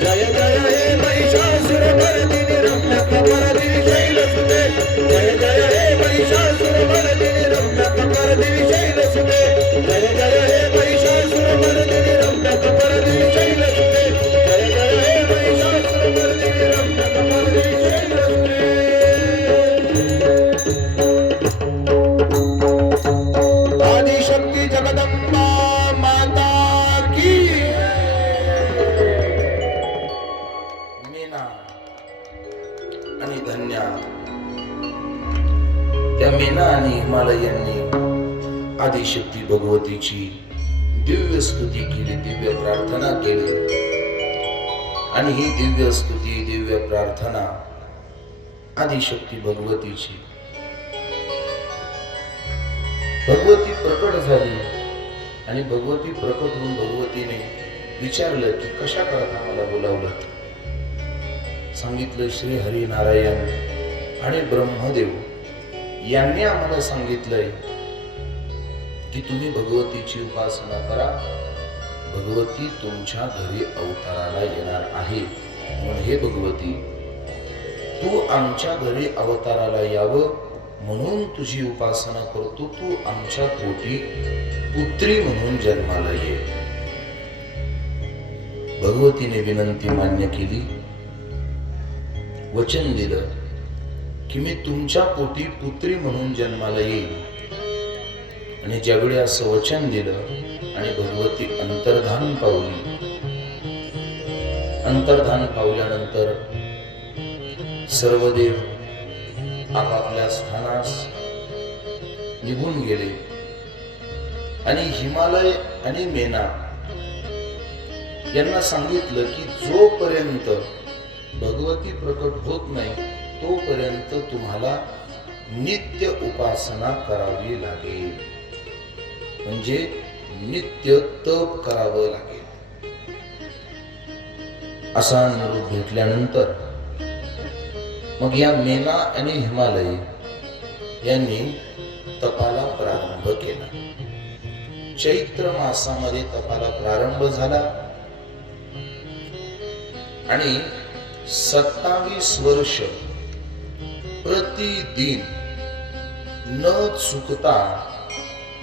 जय जय हे महिषासुर मर्दिनि आणि धन्या त्या मीना आणि हिमालयांनी आदिशक्ती भगवतीची दिव्य स्तुती केली, दिव्य प्रार्थना केली. आणि ही दिव्य स्तुती, दिव्य प्रार्थना आदिशक्ती भगवतीची, भगवती प्रकट झाली. आणि भगवती प्रकट होऊन भगवतीने विचारलं की कशा करता मला बोलावलं. सांगितलं श्री हरी नारायण आणि ब्रह्मदेव यांनी आम्हाला सांगितलंय की तुम्ही भगवतीची उपासना करा. भगवती तुमच्या घरी अवताराला येणार आहे. म्हणून हे भगवती, तू आमच्या घरी अवताराला यावं म्हणून तुझी उपासना करतो. तू आमच्या पोटी पुत्री म्हणून जन्माला ये. भगवतीने विनंती मान्य केली, वचन दिलं की मी तुमच्या पोटी पुत्री म्हणून जन्माला येईल. आणि ज्यावेळी असं वचन दिलं आणि भगवती अंतर्धान पावली, अंतर्धान पावल्यानंतर सर्व देव आपापल्या स्थानास निघून गेले. आणि हिमालय आणि मेना यांना सांगितलं की जोपर्यंत भगवती प्रकट होत नाही तोपर्यंत तुम्हाला नित्य उपासना करावी लागेल, म्हणजे नित्य तप करावं लागेल. असा निरोप भेटल्यानंतर मग या मेना आणि हिमालय यांनी तपाला प्रारंभ केला. चैत्र मासामध्ये तपाला प्रारंभ झाला आणि 27 वर्ष प्रतिदिन न चुकता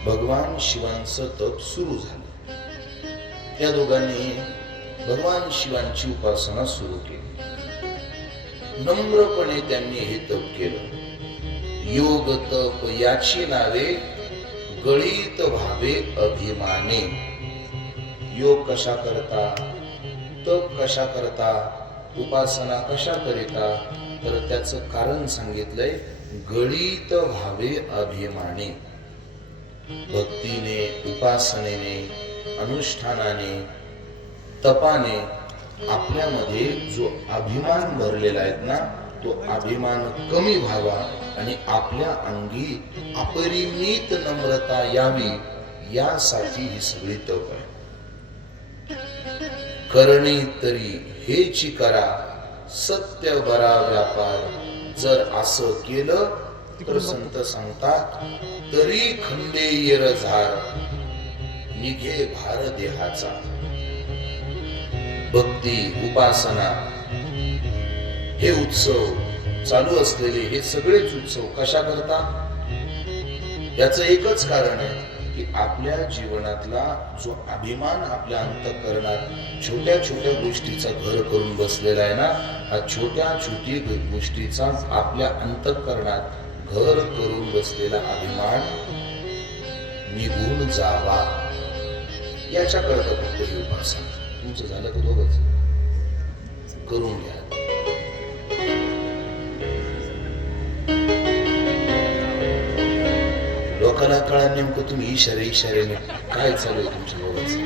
भगवान शिवांचं तप सुरू झालं. या दोघांनी भगवान शिवांची उपासना सुरू केली. नम्रपणे त्यांनी हे तप केलं. योग तप याची नावे गळीत व्हावे अभिमाने. योग कशा करता, तप कशा करता, उपासना कशा करिता, तर त्याचं कारण सांगितलंय, गळीत व्हावे अभिमाने. भक्तीने, उपासनेने, अनुष्ठानाने, तपाने आपल्यामध्ये जो अभिमान भरलेला आहे ना, तो अभिमान कमी व्हावा आणि आपल्या अंगी अपरिमित नम्रता यावी, यासाठी ही सगळी तप आहे. करणे तरी हेची करा, सत्य बरा व्यापार. जर असं केलं तर संत सांगतात, तरी खंडे येर झार, निघे भार देहाचा. भक्ती, उपासना हे उत्सव चालू असलेले हे सगळेच उत्सव कशा करता, याचं एकच कारण आहे की आपल्या जीवनातला जो अभिमान आपल्या अंतःकरणात छोट्या छोट्या गोष्टीचा घर करून बसलेला आहे ना, हा छोट्या छोटी गोष्टीचा आपल्या अंतःकरणात घर करून बसलेला अभिमान निघून जावा, याच्या करता फक्त ही उपासना. तुमचं झालं का दोघंच? करून घ्या. लोकांना कळा नेमकं तुम्ही इशाऱ्याने काय चालू आहे तुमच्या दोघांचं.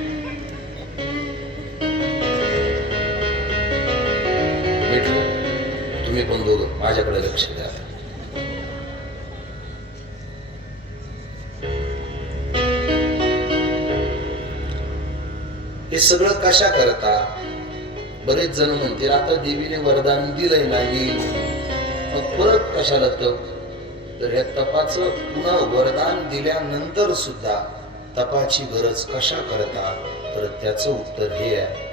भेटलं तुम्ही पण दोघं माझ्याकडे लक्ष द्या. हे सगळं कशा करता? बरेच जण म्हणतील आता देवीने वरदान दिलंय नाही, मग परत कशाला तप? तर या तपाचं पुन्हा वरदान दिल्यानंतर सुद्धा तपाची गरज कशा करता? तर त्याचं उत्तर हे आहे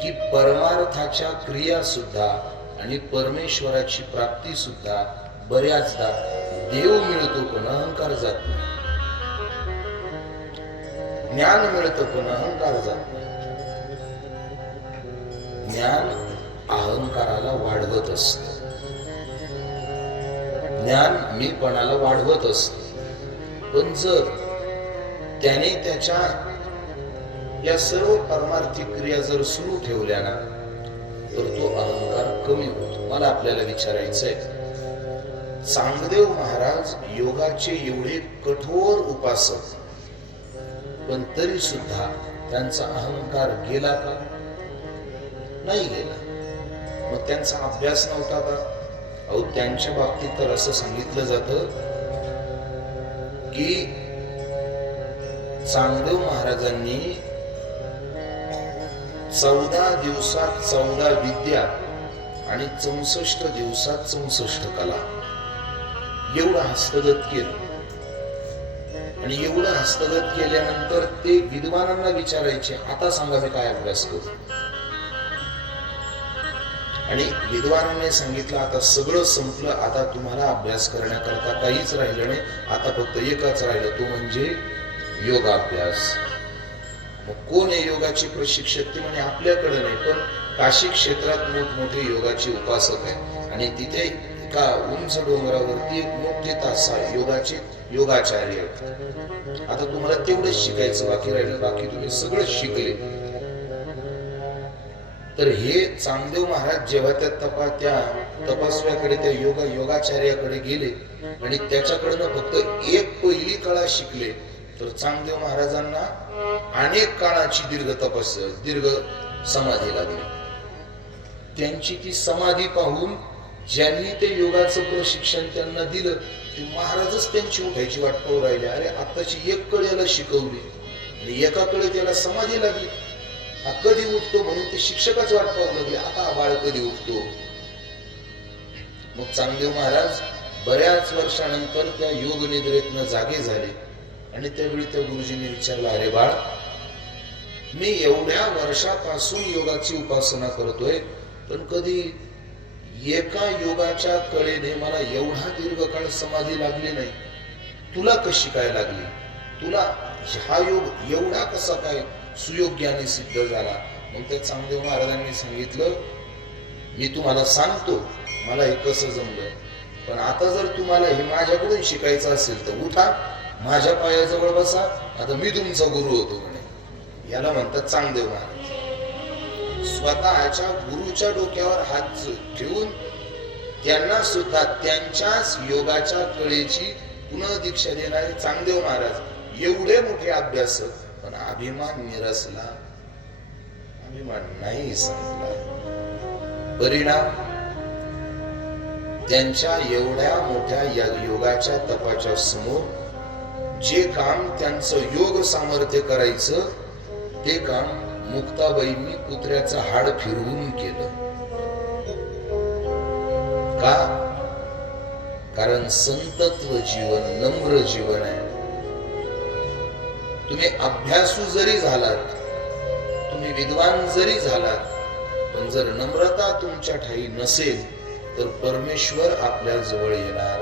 की परमार्थाच्या क्रिया सुद्धा आणि परमेश्वराची प्राप्ती सुद्धा बऱ्याचदा देव मिळतो पण अहंकार जात नाही. ज्ञान मिळतं पण अहंकार जात नाही. ज्ञान अहंकाराला वाढवत असत, ज्ञान मीपणाला वाढवत असत. पण जर त्याने त्याच्या या सर्व परमार्थिक क्रिया जर सुरू ठेवल्या ना, तर तो अहंकार कमी होतो. मला आपल्याला विचारायचंय, चांगदेव महाराज योगाचे एवढे कठोर उपासक, पण तरी सुद्धा त्यांचा अहंकार गेला का? नाही गेला. मग त्यांचा अभ्यास नव्हता का? अहो, त्यांच्या बाबतीत तर असं सांगितलं जातं की चांगदेव महाराजांनी 14 दिवसात 14 विद्या आणि 64 दिवसात 64 कला एवढं हस्तगत केलं. आणि एवढं हस्तगत केल्यानंतर ते विद्वानांना विचारायचे, आता सांगा मी काय अभ्यास करू? आणि विद्वानांनी सांगितलं, आता सगळं संपलं, आता तुम्हाला अभ्यास करण्याकरता काहीच राहिलं नाही, आता फक्त एकच राहिलं, तो म्हणजे योगाभ्यास. मग कोण आहे योगाचे प्रशिक्षक? ते म्हणे आपल्याकडे नाही, पण काशी क्षेत्रात मोठमोठे योगाचे उपासक आहेत आणि तिथे एका उंच डोंगरावरती एक मोठे तासा योगाचे योगाचार्य आहेत. आता तुम्हाला तेवढंच शिकायचं बाकी राहिलं, बाकी तुम्ही सगळं शिकले. तर हे चांगदेव महाराज जेव्हा त्या तपस्व्याकडे, त्या योगाचार्याकडे गेले आणि त्याच्याकडनं फक्त एक पहिली कळा शिकले, तर चांगदेव महाराजांना अनेक काळाची दीर्घ समाधी लागली. त्यांची ती समाधी पाहून ज्यांनी ते योगाचं प्रशिक्षण त्यांना दिलं, ते महाराजच त्यांची उठायची वाट पाहू राहिले. अरे, आताची एक कळ याला शिकवली आणि एका कळे त्याला समाधी लागली, हा कधी उठतो म्हणून ते शिक्षकच वाट पाहू लागले, आता हा बाळ कधी उठतो. मग चांगदेव महाराज बऱ्याच वर्षानंतर त्या योग निद्रेतनं जागे झाले आणि त्यावेळी त्या गुरुजींनी विचारलं, अरे बाळ, मी एवढ्या वर्षापासून योगाची उपासना करतोय, पण कधी एका योगाच्या कळेने मला एवढा दीर्घकाळ समाधी लागली नाही, तुला कशी काय लागली? तुला हा योग एवढा कसा काय सुयोग्याने सिद्ध झाला? मग त्या चांगदेव महाराजांनी सांगितलं, मी तुम्हाला सांगतो मला हे कसं जमलं, पण आता जर तुम्हाला हे माझ्याकडून शिकायचं असेल तर उठा, माझ्या पायाजवळ बसा, आता मी तुमचा गुरु होतो म्हणे. याला म्हणतात चांगदेव महाराज. स्वतःच्या गुरुच्या डोक्यावर हात ठेवून त्यांना सुद्धा त्यांच्याच योगाच्या कळेची पुन्हा दीक्षा देणारे चांगदेव महाराज एवढे मोठे अभ्यासक, पण अभिमान निरसला, अभिमान नाही संपला. परिणाम, त्यांच्या एवढ्या मोठ्या योगाच्या तपाच्या समोर जे काम त्यांचं योग सामर्थ्य करायचं, ते काम मुक्ताबाईंनी कुत्र्याचं हाड फिरवून केलं. का? कारण संतत्व जीवन नम्र जीवन आहे. तुम्ही अभ्यासू जरी झालात, तुम्ही विद्वान जरी झालात, पण जर नम्रता तुमच्या ठाई नसेल तर परमेश्वर आपल्या जवळ येणार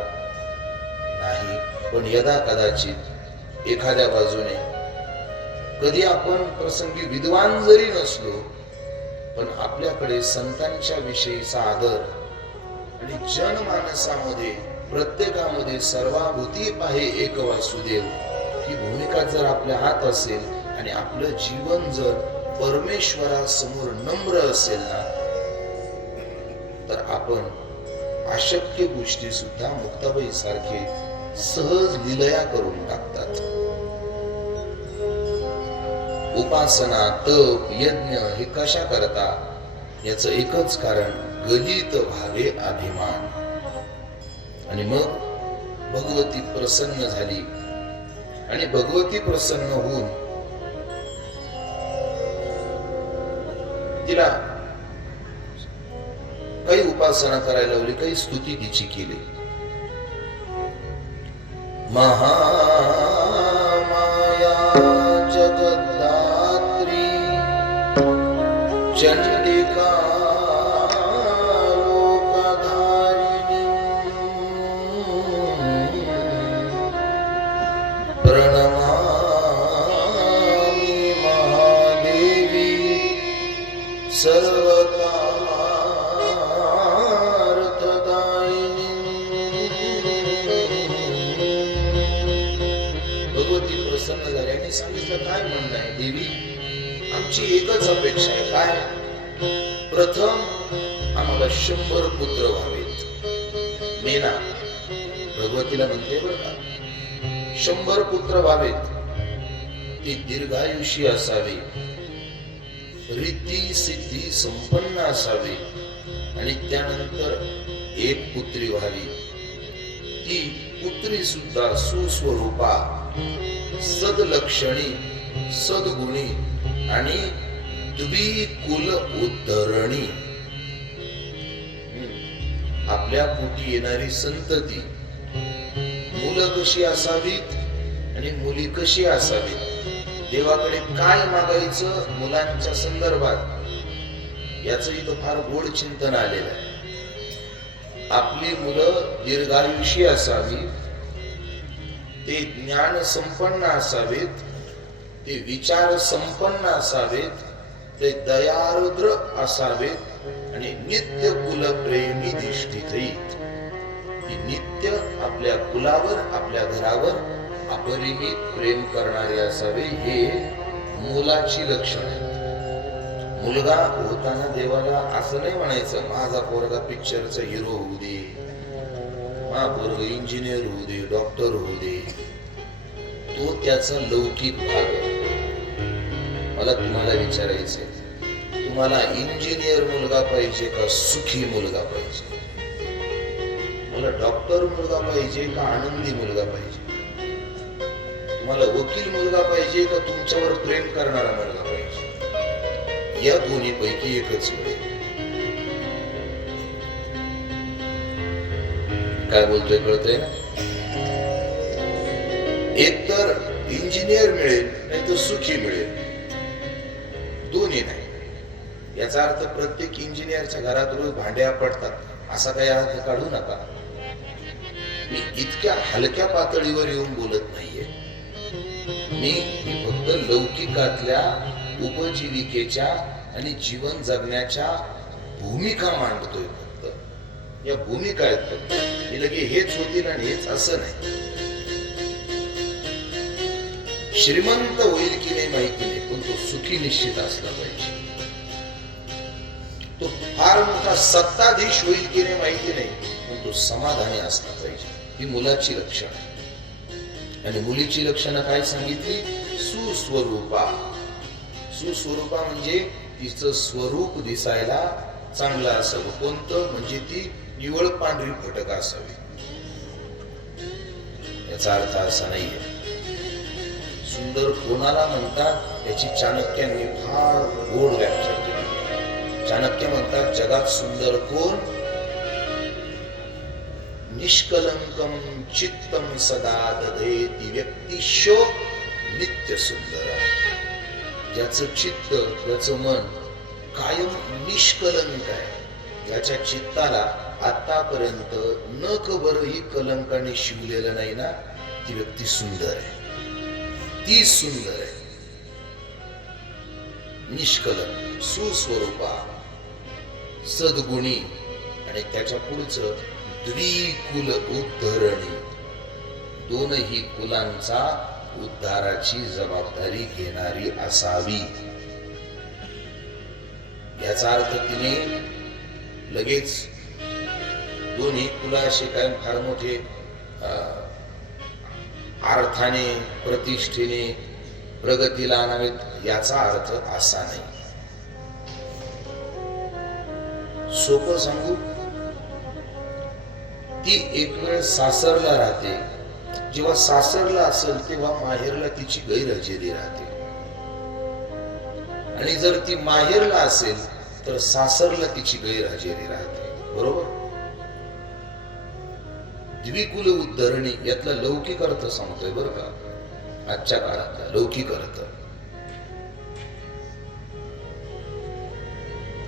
नाही. पण यदा कदाचित एखाद्या बाजूने कधी आपण प्रसंगी विद्वान जरी नसलो, पण आपल्याकडे संतांच्या विषयीचा आदर आणि जनमानसामध्ये प्रत्येकामध्ये सर्वाभूती पाहे एक वासुदेव ही भूमिका जर आपल्या हात असेल आणि आपलं जीवन जर परमेश्वरासमोर नम्र असेल ना, तर आपण अशक्य गोष्टी सुद्धा मुक्ताबाई सारखे सहज लीलया करून टाकतात. उपासना, तप, यज्ञ हे कशा करता? याचं एकच कारण, गलित भावे अभिमान. आणि मग भगवती प्रसन्न झाली आणि भगवती प्रसन्न होऊन तिला काही उपासना करायला लावली, काही स्तुती तिची केली. महामाया जगद्धात्री चंडिका लोकधारिणी प्रणमामि महादेवी सर्वकामार्थदायिनी. भगवती प्रसन्न झाली आणि सांगितलं, काय म्हणणं आहे देवी, आमची एकच अपेक्षा आहे. काय? प्रथम आम्हाला 100 पुत्र व्हावेत. मीना भगवतीला म्हणते बरं का, 100 पुत्र व्हावेत, ती दीर्घायुषी असावी, रिद्धी सिद्धी संपन्न असावी, आणि त्यानंतर एक पुत्री व्हावी, ती पुत्री सुद्धा सुस्वरूपा, सदलक्षणी, सद्गुणी आणि द्विकुल उद्धरणी. आपल्या पोटी येणारी संतती मुलं कशी असावीत आणि मुली कशी असावीत, देवाकडे काय मागायचं मुलांच्या संदर्भात, याच इथं फार गोड चिंतन आलेलं आहे. आपली मुलं दीर्घायुषी असावी, ते ज्ञान संपन्न असावेत, ते विचार संपन्न असावेत, ते दयार्द्र असावेत, आणि नित्य कुलप्रेमी दिष्टित. ती नित्य आपल्या कुलावर, आपल्या घरावर अपरिमित प्रेम करणारे असावे. हे मुलाची लक्षण आहेत. मुलगा होताना देवाला असं नाही म्हणायचं माझा पोरगा पिक्चरचा हिरो होऊ दे, माझा पोरगा इंजिनियर होऊ दे, डॉक्टर होऊ दे. तो त्याचा लौकिक भाग आहे. मला तुम्हाला विचारायचंय, तुम्हाला इंजिनियर मुलगा पाहिजे का सुखी मुलगा पाहिजे? मला डॉक्टर मुलगा पाहिजे का आनंदी मुलगा पाहिजे? तुम्हाला वकील मुलगा पाहिजे का तुमच्यावर प्रेम करणारा मुलगा पाहिजे? या दोन्ही पैकी एकच मिळेल. काय बोलतोय कळतंय ना? एक तर इंजिनियर मिळेल, नाही तर सुखी मिळेल, दोन्ही नाही. याचा अर्थ प्रत्येक इंजिनियरच्या घरात रोज भांड्या पडतात असा काही अर्थ काढू नका. मी इतक्या हलक्या पातळीवर येऊन बोलत नाहीये. मी फक्त लौकिकातल्या उपजीविकेच्या आणि जीवन जगण्याच्या भूमिका मांडतोय. फक्त या भूमिका आहेत. फक्त हे लगे हेच होतील आणि हेच असं नाही. श्रीमंत होईल की नाही माहिती नाही, पण तो सुखी निश्चित असला पाहिजे. तो फार मोठा सत्ताधीश होईल की नाही माहिती नाही, पण तो समाधानी असला पाहिजे. ही मुलाची लक्षणं आहे. आणि मुलीची लक्षणं काय सांगितली? सुस्वरूपा. सुस्वरूपा म्हणजे तिचं स्वरूप दिसायला चांगलं असावं. कोणतं? म्हणजे ती निवळ पांढरी फटक असावी. याचा अर्थ असा नाहीये. सुंदर कोणाला म्हणतात याची चाणक्यांनी फार गोड व्याख्या केली. चाणक्य म्हणतात जगात सुंदर कोण? निष्कलंकम चित्तम सदा दधेति व्यक्तिशो नित्य सुंदर. ज्याचं चित्त, ज्याचं मन कायम निष्कलंक आहे, ज्याच्या चित्ताला आतापर्यंत नकभरही कलंकाने शिवलेलं नाही ना, ती व्यक्ती सुंदर आहे. ती सुंदर आहे. निष्कलंक, सुस्वरूपा, सद्गुणी, आणि त्याच्या पुढचं द्विकुल उद्धरणी. दोनही कुलांचा उद्धाराची जबाबदारी घेणारी असावी. याचा अर्थ तिने लगेच दोन्ही कुलाशी काय फार मोठे अर्थाने, प्रतिष्ठेने प्रगतीला आणावेत याचा अर्थ असा नाही. सोपं सांगू, ती एक वेळ सासरला राहते. जेव्हा सासरला असेल तेव्हा माहेरला तिची गैरहजेरी राहते. आणि जर ती माहेरला असेल तर सासरला तिची गैरहजेरी राहते. बरोबर? द्विकुल उद्धरणी यातला लौकिक अर्थ सांगतोय बरं का, आजच्या काळातला लौकिक अर्थ.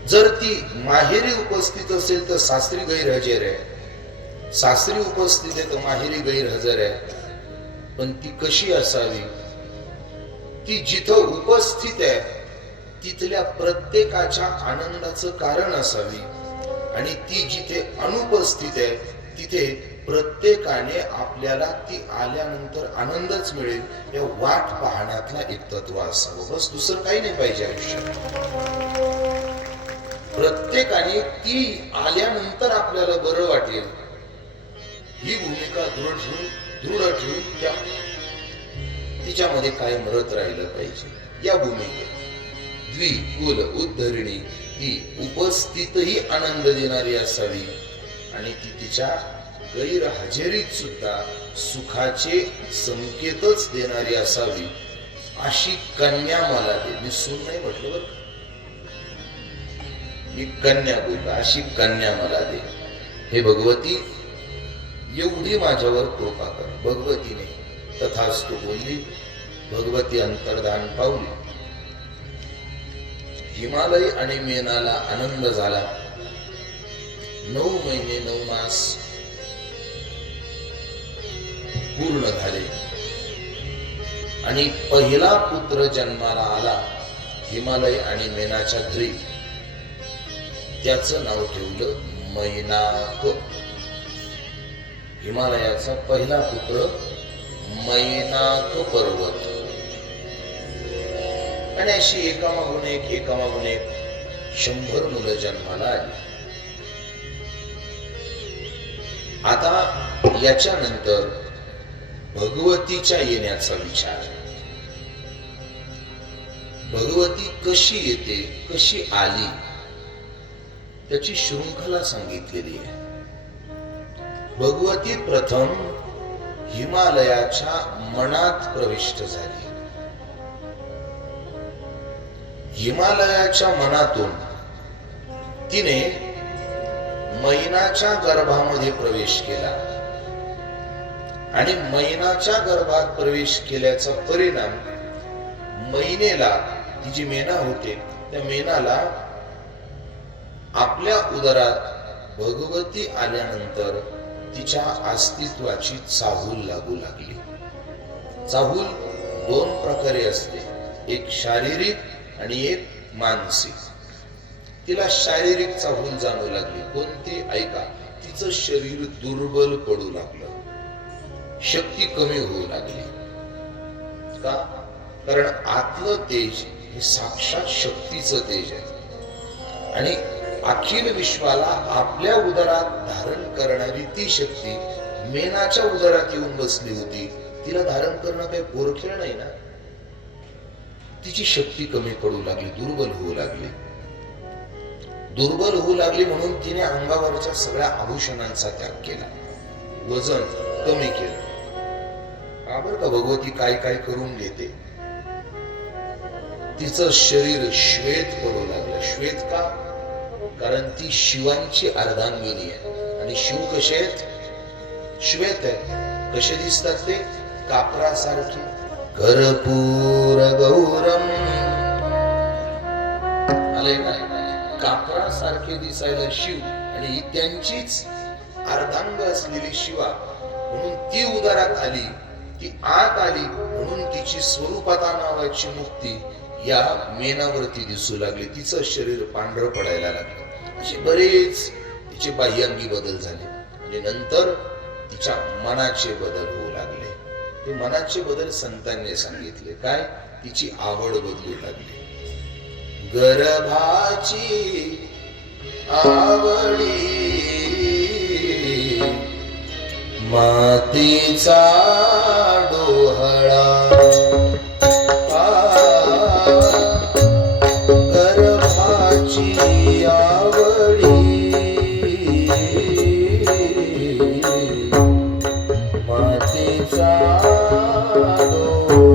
जर ती माहेरी उपस्थित असेल तर सासरी गैरहजर आहे, सासरी उपस्थित आहे तर माहेरी गैरहजर आहे. पण ती कशी असावी? ती जिथं उपस्थित आहे तिथल्या प्रत्येकाच्या आनंदाचं कारण असावी. आणि ती जिथे अनुपस्थित आहे तिथे प्रत्येकाने आपल्याला ती आल्यानंतर आनंदच मिळेल या वाट पाहण्यातला एक तत्व असावं. बस, दुसरं काही नाही पाहिजे आयुष्यात. प्रत्येकाने ती आल्यानंतर आपल्याला बरं वाटेल ही भूमिका दृढ ठेवून त्या तिच्यामध्ये काय मरत राहिलं पाहिजे. या भूमिकेत द्विकुल उद्धरिणी ती उपस्थितही आनंद देणारी असावी आणि ती तिच्या गैरहजेरीत सुद्धा सुखाचे संकेतच देणारी असावी अशी कन्या मला दे. मी सून नाही म्हटलं बरं, मी कन्या बोललो. अशी कन्या मला दे. हे भगवती एवढी माझ्यावर कृपा कर. भगवतीने तथास्तु बोलली. भगवती अंतर्धान पावली. हिमालय आणि मेनाला आनंद झाला. 9 महिने 9 मास पूर्ण झाले आणि पहिला पुत्र जन्माला आला हिमालय आणि मेनाच्या घरी. त्याचं नाव ठेवलं मैनाक. हिमालयाचा पहिला पुत्र मैनाक पर्वत. आणि अशी एकामागून एक 100 मुलं जन्माला आली. आता याच्यानंतर भगवतीच्या येण्याचा विचार. भगवती कशी येते, कशी आली, त्याची शृंखला सांगितलेली आहे. भगवती प्रथम हिमालयाच्या मनात प्रविष्ट झाली. हिमालयाच्या मनातून तिने मैनाच्या गर्भामध्ये प्रवेश केला आणि मैनाच्या गर्भात प्रवेश केल्याचा परिणाम मैनेला, ती जी मेना होते त्या मेनाला आपल्या उदरात भगवती आल्यानंतर तिच्या अस्तित्वाची चाहूल लागू लागली. चाहूल 2 प्रकारे असते, एक शारीरिक आणि एक मानसिक. तिला शारीरिक चाहूल जाणू लागली. कोणती? ऐका, तिचं शरीर दुर्बल पडू लागलं, शक्ती कमी होऊ लागली. का? कारण आतलं तेज हे साक्षात शक्तीचं तेज आहे आणि अखिल विश्वाला आपल्या उदरात धारण करणारी ती शक्ती मेनाच्या उदरात येऊन बसली होती. तिला धारण करणं काही पोरखेळ नाही ना. तिची शक्ती कमी पडू लागली, दुर्बल होऊ लागली. दुर्बल होऊ लागली म्हणून तिने अंगावरच्या सगळ्या आभूषणांचा त्याग केला, वजन कमी केलं. बरं का, भगवती काय काय करून घेते. तिचं शरीर श्वेत पडू लागलं. श्वेत का? कारण ती शिवांची अर्धांगिनी आहे आणि शिव कसे आहेत? श्वेत आहे. कसे दिसतात ते? कापरासारखे. कर्पूर गौरम. आले ना? कापरासारखे दिसायला शिव आणि त्यांचीच अर्धांग असलेली शिवा म्हणून ती उदरात आली, ती आत आली म्हणून तिची स्वरूपता नावाची मुक्ती या मेनावरती दिसू लागली. तिचं शरीर पांढरं पडायला लागलं. असे बरेच तिचे बाह्यांगी बदल झाले आणि नंतर तिच्या मनाचे बदल होऊ लागले. ते मनाचे बदल संतांनी सांगितले. काय? तिची आवड बदलू लागली. गर्भाची आवडी मातीचा डोहळा. गर्भाची आवडी मातीचा डोहळा.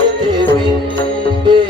येथे बिंबे